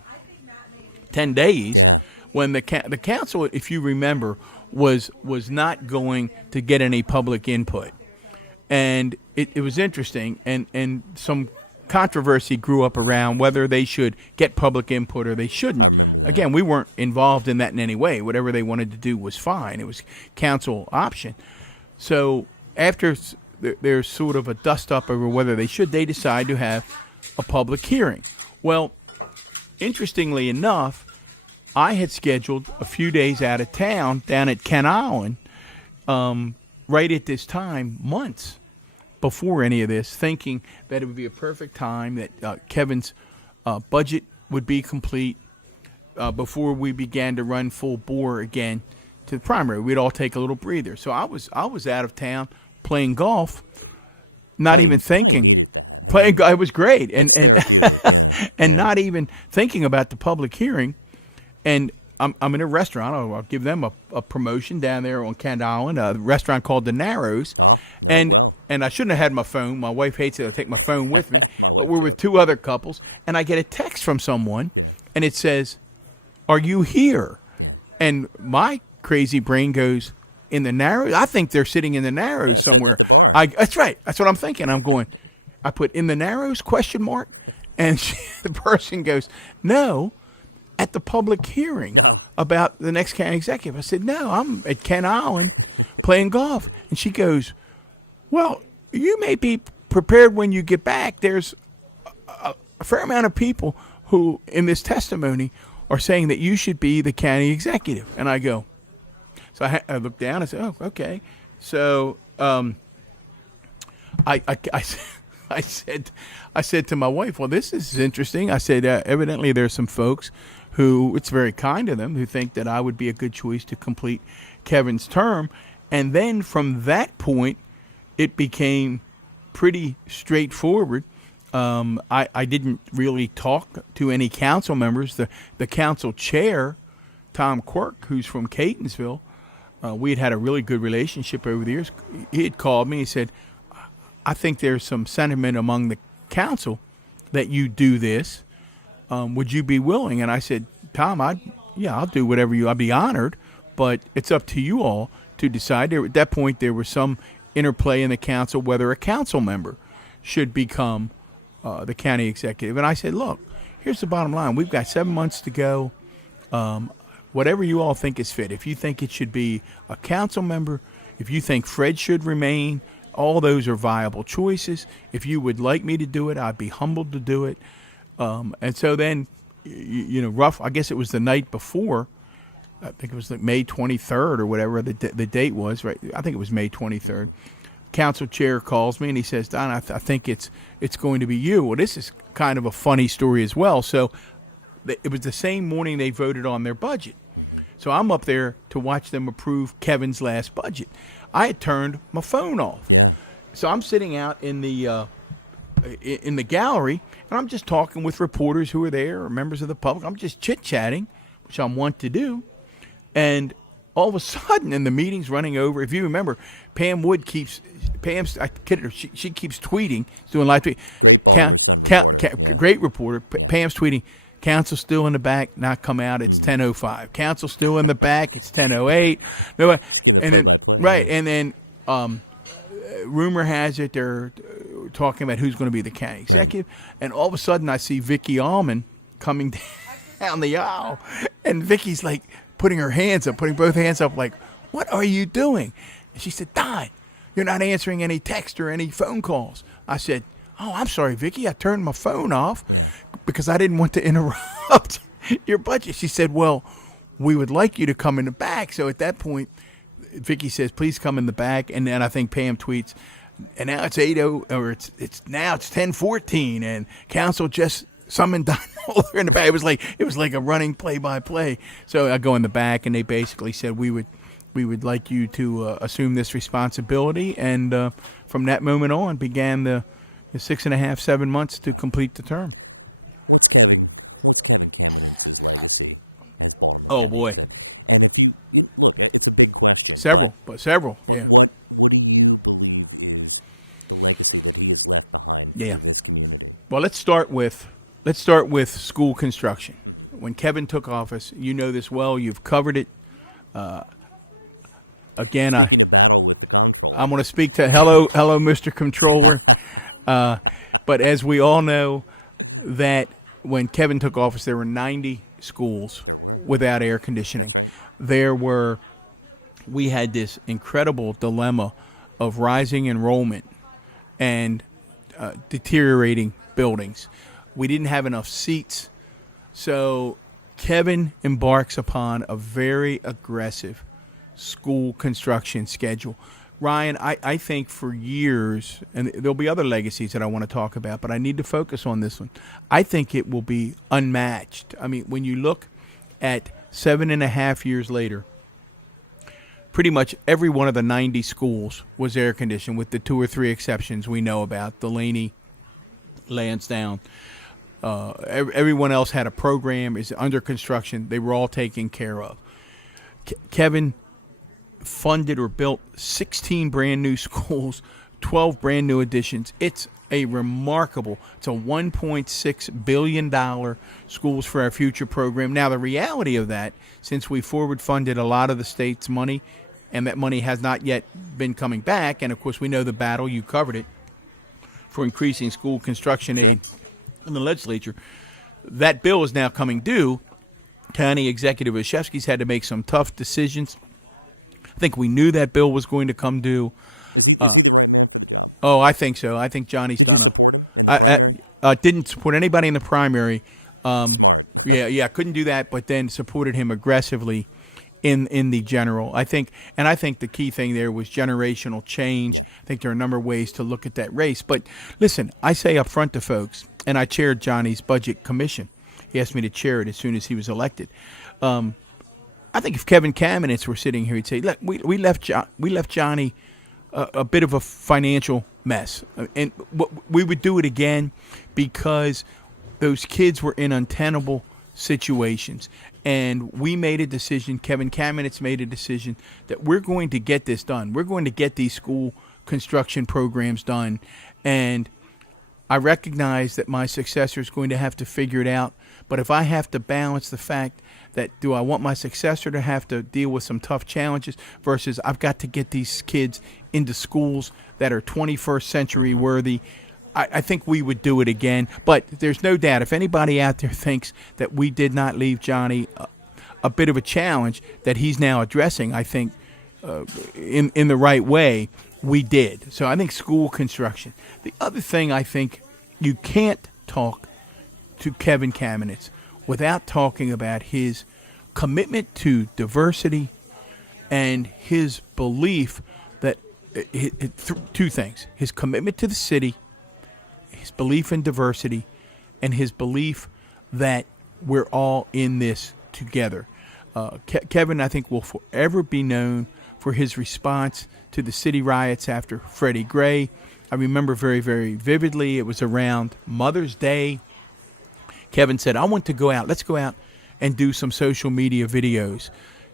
10 days when the council, if you remember, was not going to get any public input. And it was interesting, and some controversy grew up around whether they should get public input or they shouldn't. Again, we weren't involved in that in any way. Whatever they wanted to do was fine. It was council option. So after there's sort of a dust-up over whether they should, they decide to have a public hearing. Well, interestingly enough, I had scheduled a few days out of town down at Ken Island right at this time, months before any of this, thinking that it would be a perfect time that Kevin's budget would be complete before we began to run full bore again to the primary. We'd all take a little breather. So I was out of town playing golf, not even thinking. It was great, and and not even thinking about the public hearing. And I'm in a restaurant. I'll give them a promotion down there on Kent Island, a restaurant called The Narrows, and I shouldn't have had my phone. My wife hates it. I take my phone with me. But we're with two other couples, and I get a text from someone, and it says, "Are you here?" And my crazy brain goes, "In the Narrows? I think they're sitting in the Narrows somewhere." That's right. That's what I'm thinking. I'm going. I put "in the Narrows?" ? And the person goes, "No, at the public hearing about the next county executive." I said, "No, I'm at Kent Island playing golf." And she goes, "Well, you may be prepared when you get back. There's a fair amount of people who, in this testimony, are saying that you should be the county executive." And I go, so I looked down and said, "Oh, okay." So I said to my wife, "Well, this is interesting." I said, "Evidently, there's some folks who, it's very kind of them, who think that I would be a good choice to complete Kevin's term." And then from that point, it became pretty straightforward. I didn't really talk to any council members. The council chair, Tom Quirk, who's from Catonsville, we had a really good relationship over the years. He had called me. He said, "I think there's some sentiment among the council that you do this. Would you be willing? And I said, Tom, I'll do whatever I'd be honored, but it's up to you all to decide. At that point, there was some interplay in the council whether a council member should become the county executive. And I said, look, here's the bottom line. We've got 7 months to go. Whatever you all think is fit. If you think it should be a council member, if you think Fred should remain, all those are viable choices. If you would like me to do it, I'd be humbled to do it. And so then, I guess it was the night before. I think it was like May 23rd or whatever the date was, right? I think it was May 23rd. Council chair calls me and he says, Don, I think it's going to be you. Well, this is kind of a funny story as well. So it was the same morning they voted on their budget. So I'm up there to watch them approve Kevin's last budget. I had turned my phone off. So I'm sitting out in the gallery, and I'm just talking with reporters who are there or members of the public. I'm just chit-chatting, which I'm wont to do. And all of a sudden, in the meeting's running over, if you remember, Pam Wood keeps tweeting, doing live tweet. Great reporter. Pam's tweeting, council's still in the back, not come out. It's 10:05. Council's still in the back. It's 10:08. No, and then rumor has it they're talking about who's going to be the county executive, and all of a sudden I see Vicki Allman coming down the aisle, and Vicki's like putting both hands up, like, "What are you doing?" And she said, "Don, you're not answering any text or any phone calls." I said, "Oh, I'm sorry, Vicki. I turned my phone off because I didn't want to interrupt your budget." She said, "Well, we would like you to come in the back." So at that point, Vicki says, "Please come in the back." And then I think Pam tweets, and now it's 8:00, or it's 10:14, and council just summoned Don Mohler in the back. It was like a running play-by-play. So I go in the back, and they basically said, we would like you to assume this responsibility. And from that moment on began the 6.5, 7 months to complete the term. Oh boy. Several, yeah. Yeah. Well, let's start with school construction. When Kevin took office, you know this well. You've covered it. Again, I'm going to speak to hello, Mr. Controller. But as we all know, that when Kevin took office, there were 90 schools without air conditioning. We had this incredible dilemma of rising enrollment and deteriorating buildings. We didn't have enough seats. So Kevin embarks upon a very aggressive school construction schedule. Ryan, I think for years, and there'll be other legacies that I want to talk about, but I need to focus on this one. I think it will be unmatched. I mean, when you look at 7.5 years later, pretty much every one of the 90 schools was air conditioned, with the 2 or 3 exceptions we know about: Delaney, Lansdowne. Everyone else had a program, is under construction. They were all taken care of. Kevin funded or built 16 brand new schools, 12 brand new additions. It's a $1.6 billion Schools for Our Future program. Now, the reality of that, since we forward funded a lot of the state's money, and that money has not yet been coming back, and of course we know the battle, you covered it, for increasing school construction aid in the legislature, that bill is now coming due. County Executive Oshevsky's had to make some tough decisions. I think we knew that bill was going to come due. I think so. I think Johnny's done didn't support anybody in the primary. Couldn't do that, but then supported him aggressively in the general. I think the key thing there was generational change. I think there are a number of ways to look at that race. But listen, I say up front to folks, and I chaired Johnny's budget commission. He asked me to chair it as soon as he was elected. I think if Kevin Kamenetz were sitting here, he'd say, "Look, we left Johnny a bit of a financial mess, and we would do it again because those kids were in untenable situations." And we made a decision, Kevin Kamenetz made a decision, that we're going to get this done. We're going to get these school construction programs done. And I recognize that my successor is going to have to figure it out. But if I have to balance the fact that do I want my successor to have to deal with some tough challenges versus I've got to get these kids into schools that are 21st century worthy, I think we would do it again. But there's no doubt, if anybody out there thinks that we did not leave Johnny a bit of a challenge that he's now addressing, I think in the right way, we did. So I think school construction. The other thing I think you can't talk to Kevin Kamenetz without talking about his commitment to diversity and his belief that two things: his commitment to the city, his belief in diversity, and his belief that we're all in this together. Kevin, I think, will forever be known for his response to the city riots after Freddie Gray. I remember very, very vividly. It was around Mother's Day. Kevin said, I want to go out. Let's go out and do some social media videos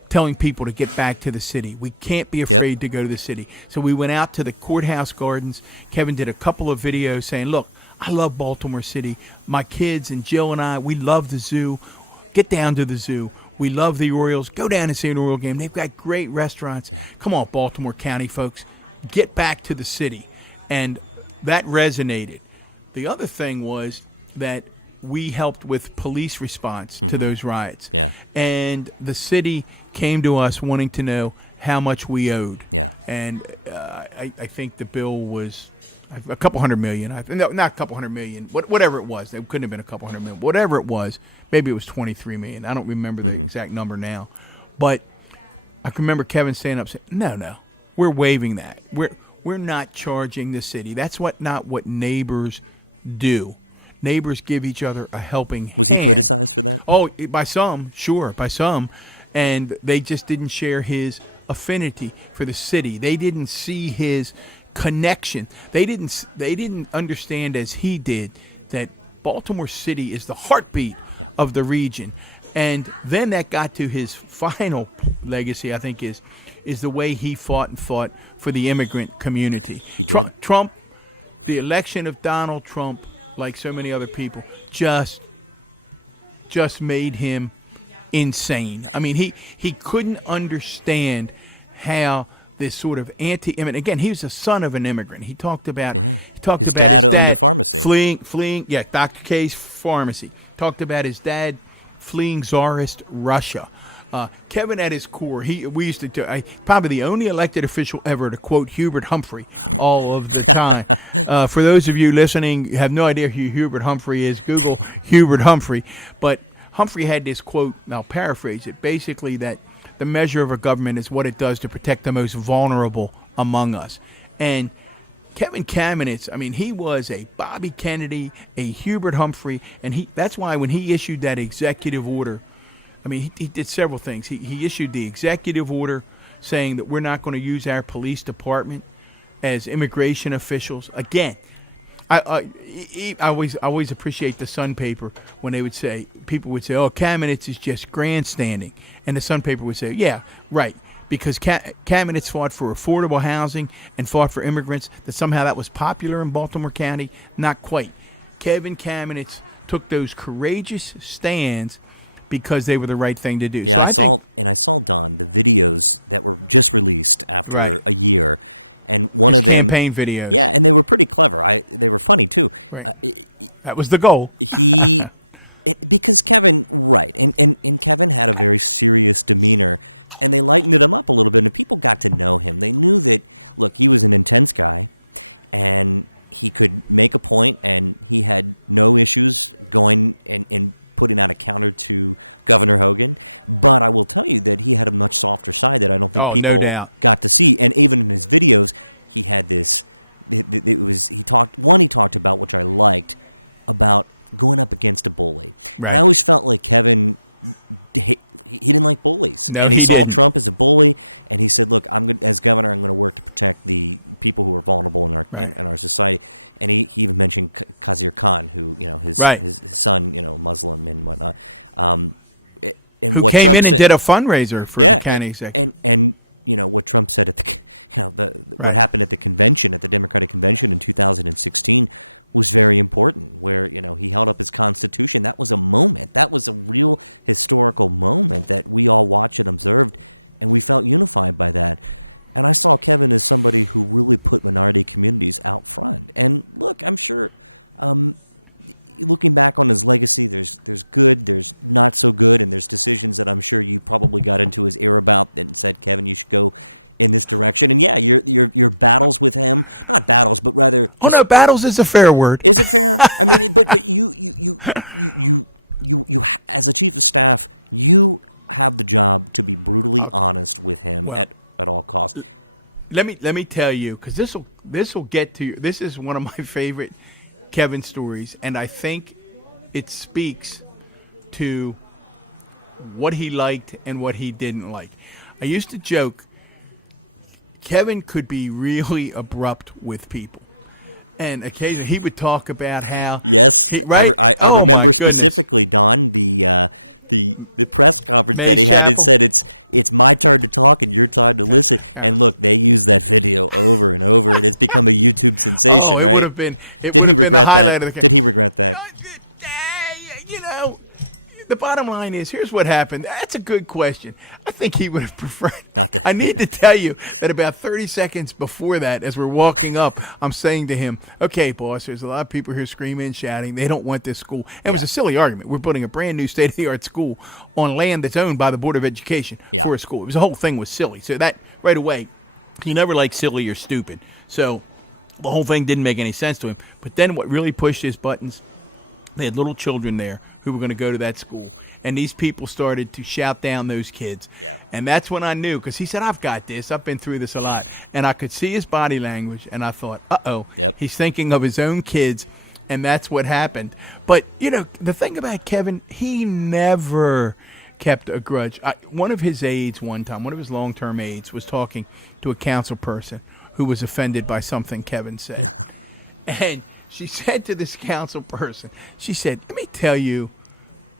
telling people to get back to the city. We can't be afraid to go to the city. So we went out to the courthouse gardens. Kevin did a couple of videos saying, look, I love Baltimore City. My kids and Jill and I, we love the zoo. Get down to the zoo. We love the Orioles. Go down and see an Oriole game. They've got great restaurants. Come on, Baltimore County folks. Get back to the city. And that resonated. The other thing was that we helped with police response to those riots. And the city came to us wanting to know how much we owed. And I think the bill was a couple $100 million. No, not a couple $100 million. Whatever it was. It couldn't have been a couple $100 million. Whatever it was. Maybe it was $23 million. I don't remember the exact number now. But I can remember Kevin standing up saying, no, we're waiving that. We're not charging the city. That's not what neighbors do. Neighbors give each other a helping hand. Oh, by some, sure, by some. And they just didn't share his affinity for the city. They didn't see his connection. They didn't understand as he did that Baltimore City is the heartbeat of the region. And then that got to his final legacy, I think, is the way he fought for the immigrant community. Trump, the election of Donald Trump, like so many other people, just made him insane. I mean, he couldn't understand how this sort of anti-immigrant. Again, he was the son of an immigrant. He talked about his dad fleeing. Yeah, Dr. K's pharmacy. Talked about his dad fleeing Tsarist Russia. Kevin, at his core, we used to probably the only elected official ever to quote Hubert Humphrey all of the time. For those of you listening who have no idea who Hubert Humphrey is, Google Hubert Humphrey. But Humphrey had this quote, and I'll paraphrase it, basically that the measure of a government is what it does to protect the most vulnerable among us. And Kevin Kamenetz, I mean, he was a Bobby Kennedy, a Hubert Humphrey, and that's why when he issued that executive order, I mean, he did several things. He issued the executive order saying that we're not going to use our police department as immigration officials. Again, I always appreciate the Sun paper when people would say, oh, Kamenetz is just grandstanding. And the Sun paper would say, yeah, right. Because Kamenetz fought for affordable housing and fought for immigrants, that somehow that was popular in Baltimore County. Not quite. Kevin Kamenetz took those courageous stands because they were the right thing to do. So I think, right, his campaign videos. Right. That was the goal. Oh, no doubt. Right. No, he didn't. Right. Right. Who came in and did a fundraiser for the county executive. Right. And what I'm sure, looking back on his legacy, there's good, there's not so good, and there's decisions that I'm sure you all the time was your like Lebanese quote. But yeah, your battles with him, not battles, but rather. Oh no, battles is a fair word. I'll- well, let me tell you, because this will get to you. This is one of my favorite Kevin stories, and I think it speaks to what he liked and what he didn't like. I used to joke Kevin could be really abrupt with people, and occasionally he would talk about how he right. Oh my goodness, Mays Chapel. Yeah. Oh, it would have been the highlight of the game. You know, the bottom line is here's what happened. That's a good question. I think he would have preferred. I need to tell you that about 30 seconds before that, as we're walking up, I'm saying to him, "Okay, boss, there's a lot of people here screaming and shouting. They don't want this school." And it was a silly argument. We're putting a brand new state-of-the-art school on land that's owned by the Board of Education for a school. It was the whole thing was silly. So that right away, he never liked silly or stupid. So the whole thing didn't make any sense to him. But then what really pushed his buttons, they had little children there who were going to go to that school. And these people started to shout down those kids. And that's when I knew, because he said, "I've got this. I've been through this a lot." And I could see his body language. And I thought, uh-oh, he's thinking of his own kids. And that's what happened. But, you know, the thing about Kevin, he never kept a grudge. One of his aides one time, one of his long-term aides, was talking to a council person who was offended by something Kevin said. And she said to this council person, she said, "Let me tell you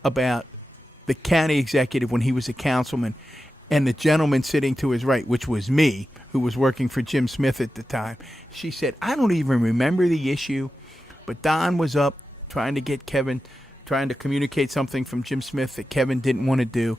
about the county executive when he was a councilman and the gentleman sitting to his right, which was me, who was working for Jim Smith at the time." She said, "I don't even remember the issue, but Don was up trying to get Kevin, trying to communicate something from Jim Smith that Kevin didn't want to do.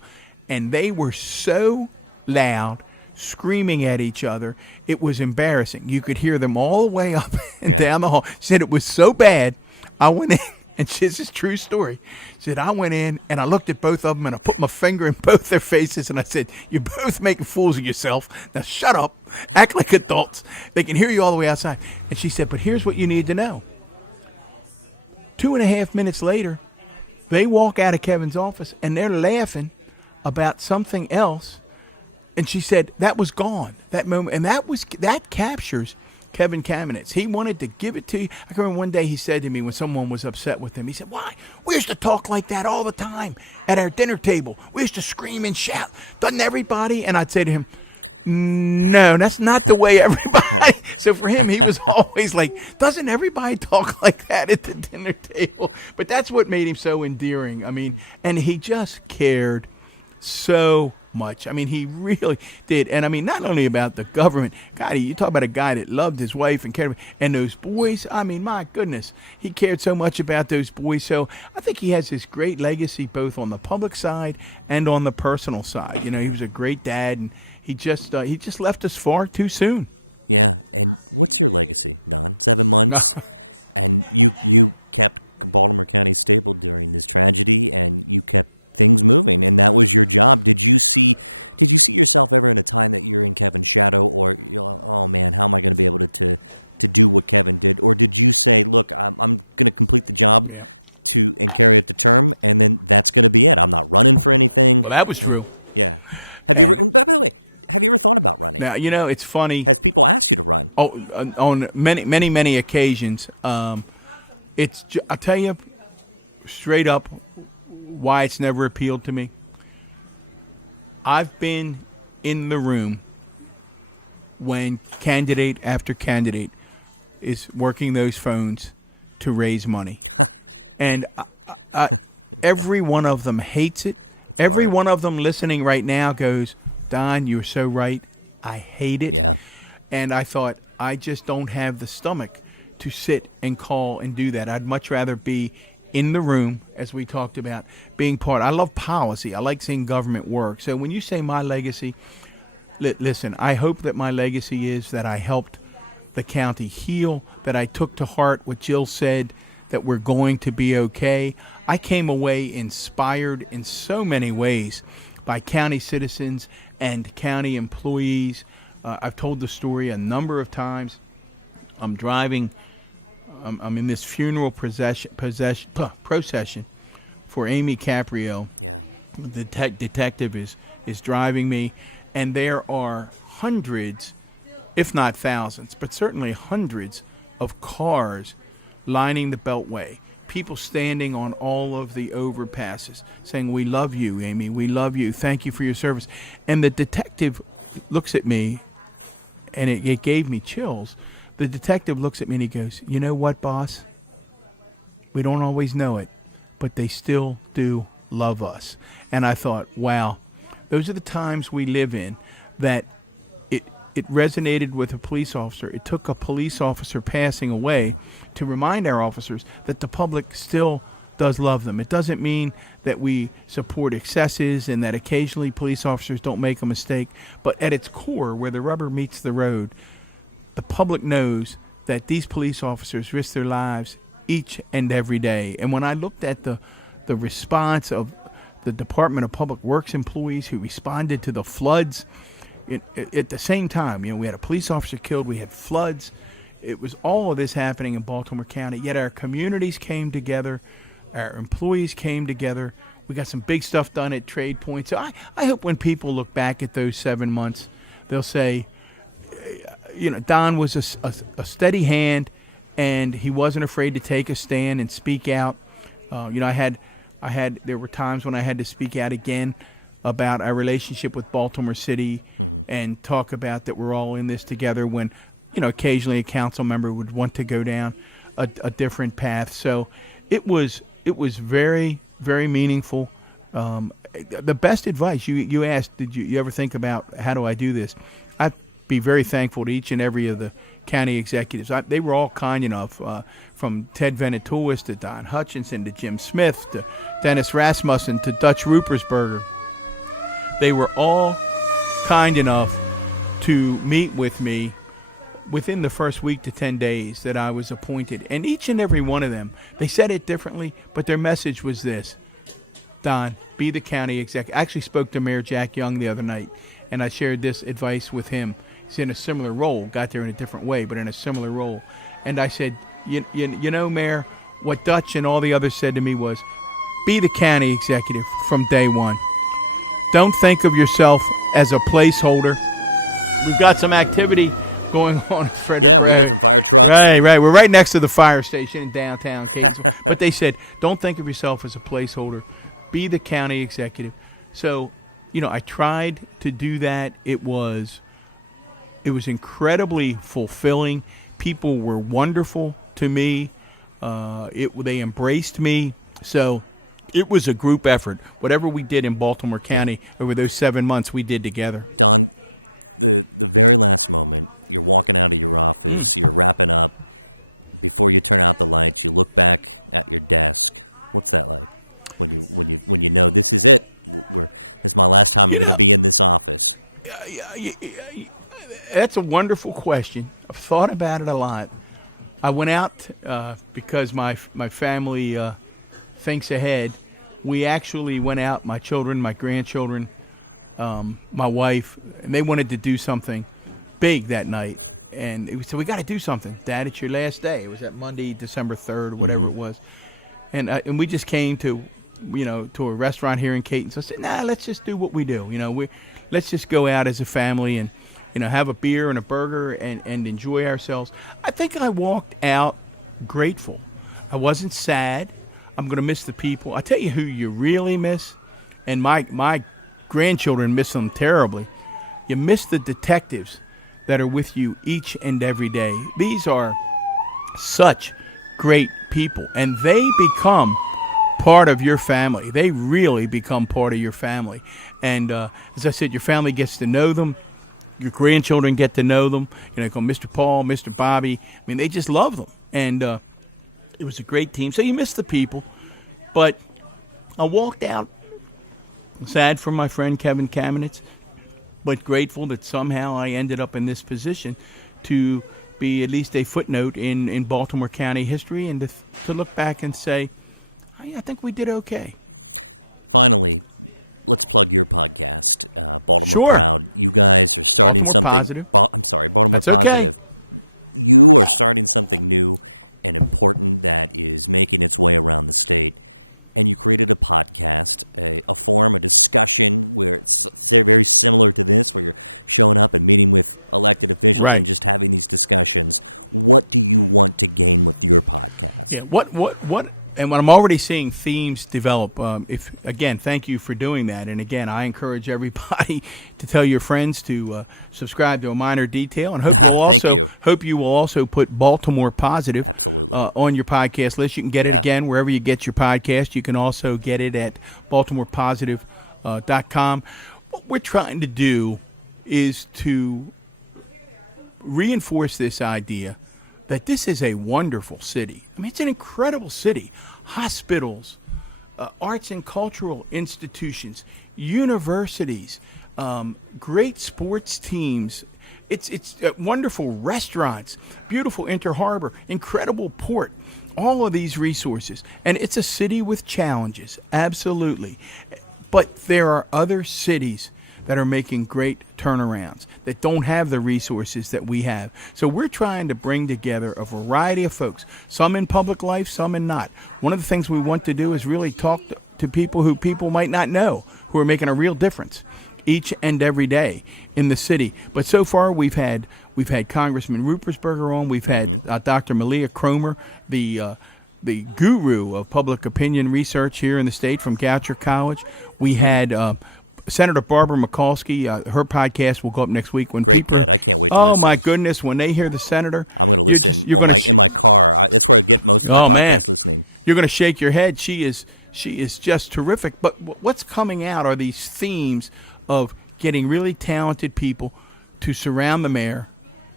And they were so loud, screaming at each other, it was embarrassing. You could hear them all the way up and down the hall." She said it was so bad, I went in, and this is a true story. She said, "I went in and I looked at both of them and I put my finger in both their faces and I said, 'You're both making fools of yourself. Now shut up, act like adults. They can hear you all the way outside.'" And she said, "But here's what you need to know. 2.5 minutes later, they walk out of Kevin's office and they're laughing about something else." And she said that was gone, that moment. And that captures Kevin Kamenetz. He wanted to give it to you. I can remember one day he said to me when someone was upset with him, he said, "Why? We used to talk like that all the time at our dinner table. We used to scream and shout. Doesn't everybody?" And I'd say to him, "No, that's not the way everybody." So for him, he was always like, "Doesn't everybody talk like that at the dinner table?" But that's what made him so endearing. I mean, and he just cared so much. I mean, he really did. And I mean, not only about the government. God, you talk about a guy that loved his wife and cared, and those boys. I mean, my goodness, he cared so much about those boys. So I think he has this great legacy both on the public side and on the personal side. You know, he was a great dad, and he just left us far too soon. Yeah. Well, that was true. And now, you know, it's funny. Oh, on many occasions, I tell you straight up why it's never appealed to me. I've been in the room when candidate after candidate is working those phones to raise money, and every one of them hates it. Every one of them listening right now goes, "Don, you're so right. I hate it." And I thought, I just don't have the stomach to sit and call and do that. I'd much rather be in the room, as we talked about, being part. I love policy. I like seeing government work. So when you say my legacy, listen, I hope that my legacy is that I helped the county heal, that I took to heart what Jill said, that we're going to be okay. I came away inspired in so many ways by county citizens and county employees. I've told the story a number of times. I'm driving. I'm in this funeral procession for Amy Caprio. The detective is driving me, and there are hundreds, if not thousands, but certainly hundreds of cars lining the Beltway. People standing on all of the overpasses saying, "We love you, Amy. We love you. Thank you for your service." And the detective looks at me, and it gave me chills. The detective looks at me and he goes, "You know what, boss? We don't always know it, but they still do love us." And I thought, wow, those are the times we live in that it resonated with a police officer. It took a police officer passing away to remind our officers that the public still does love them. It doesn't mean that we support excesses and that occasionally police officers don't make a mistake, but at its core, where the rubber meets the road, the public knows that these police officers risk their lives each and every day. And when I looked at the response of the Department of Public Works employees who responded to the floods, at the same time, we had a police officer killed, we had floods. It was all of this happening in Baltimore County, yet our communities came together, our employees came together. We got some big stuff done at Trade Point. So I hope when people look back at those 7 months, they'll say, Don was a steady hand, and he wasn't afraid to take a stand and speak out. There were times when I had to speak out again about our relationship with Baltimore City and talk about that we're all in this together when, occasionally a council member would want to go down a different path. So it was very, very meaningful. The best advice you asked, did you ever think about how do I do this? I'd be very thankful to each and every of the county executives. They were all kind enough, from Ted Venetoulis to Don Hutchinson to Jim Smith to Dennis Rasmussen to Dutch Rupersberger. They were all kind enough to meet with me within the first week to 10 days that I was appointed. And each and every one of them, they said it differently, but their message was this: Don, be the county executive. I actually spoke to Mayor Jack Young the other night, and I shared this advice with him. He's in a similar role, got there in a different way, but in a similar role. And I said, Mayor, what Dutch and all the others said to me was, be the county executive from day one. Don't think of yourself as a placeholder. We've got some activity going on at Frederick Road. Right. We're right next to the fire station in downtown Catonsville. But they said, don't think of yourself as a placeholder. Be the county executive. So, I tried to do that. It was incredibly fulfilling. People were wonderful to me. They embraced me. So it was a group effort. Whatever we did in Baltimore County over those 7 months, we did together. That's a wonderful question. I've thought about it a lot. I went out because my family thinks ahead. We actually went out, my children, my grandchildren, my wife, and they wanted to do something big that night. And we said, we got to do something. Dad, it's your last day. It was that Monday, December 3rd, or whatever it was. And we just came to a restaurant here in Catonsville. I said, let's just do what we do. Let's just go out as a family and, have a beer and a burger and enjoy ourselves. I think I walked out grateful. I wasn't sad. I'm going to miss the people. I tell you who you really miss, and my grandchildren miss them terribly. You miss the detectives that are with you each and every day. These are such great people, and they become part of your family. They really become part of your family. And as I said, your family gets to know them. Your grandchildren get to know them. They call Mr. Paul, Mr. Bobby. I mean, they just love them. And it was a great team. So you miss the people. But I walked out sad for my friend Kevin Kamenetz. but grateful that somehow I ended up in this position to be at least a footnote in Baltimore County history, and to look back and say, I think we did okay. Sure. Baltimore positive. That's okay. Right. Yeah. And what I'm already seeing themes develop. If again, thank you for doing that. And again, I encourage everybody to tell your friends to subscribe to A Minor Detail, and hope you will also put Baltimore Positive on your podcast list. You can get it again wherever you get your podcast. You can also get it at BaltimorePositive.com. What we're trying to do is to reinforce this idea that this is a wonderful city. I mean, it's an incredible city. Hospitals, arts and cultural institutions, universities, great sports teams. It's wonderful restaurants, beautiful inter-harbor, incredible port, all of these resources. And it's a city with challenges, absolutely. But there are other cities that are making great turnarounds, that don't have the resources that we have. So we're trying to bring together a variety of folks, some in public life, some in not. One of the things we want to do is really talk to people who people might not know, who are making a real difference each and every day in the city. But so far we've had Congressman Rupersberger on, we've had Dr. Malia Cromer, the guru of public opinion research here in the state from Goucher College. We had Senator Barbara Mikulski. Her podcast will go up next week. When people, oh my goodness, when they hear the senator, you're going to, oh man, you're going to shake your head. She is just terrific. But what's coming out are these themes of getting really talented people to surround the mayor,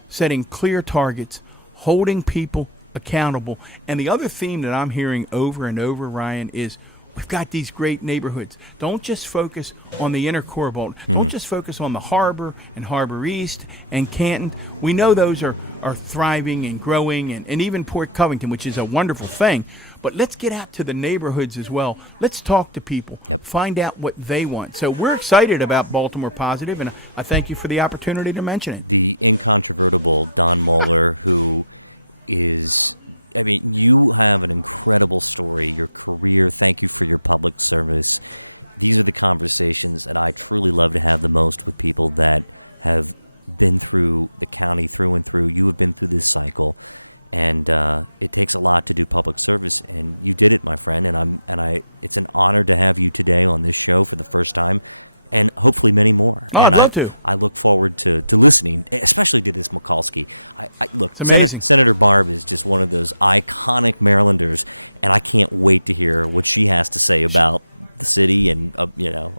setting clear targets, holding people accountable. And the other theme that I'm hearing over and over, Ryan, is we've got these great neighborhoods. Don't just focus on the inner core of Baltimore. Don't just focus on the Harbor and Harbor East and Canton. We know those are thriving and growing, and even Port Covington, which is a wonderful thing. But let's get out to the neighborhoods as well. Let's talk to people, find out what they want. So we're excited about Baltimore Positive, and I thank you for the opportunity to mention it. Oh, I'd love to. It's amazing.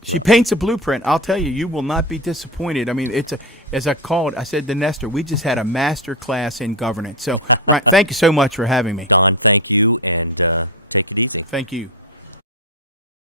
She paints a blueprint. I'll tell you, you will not be disappointed. I mean, as I called, I said to Nestor, we just had a master class in governance. So, right, thank you so much for having me. Thank you.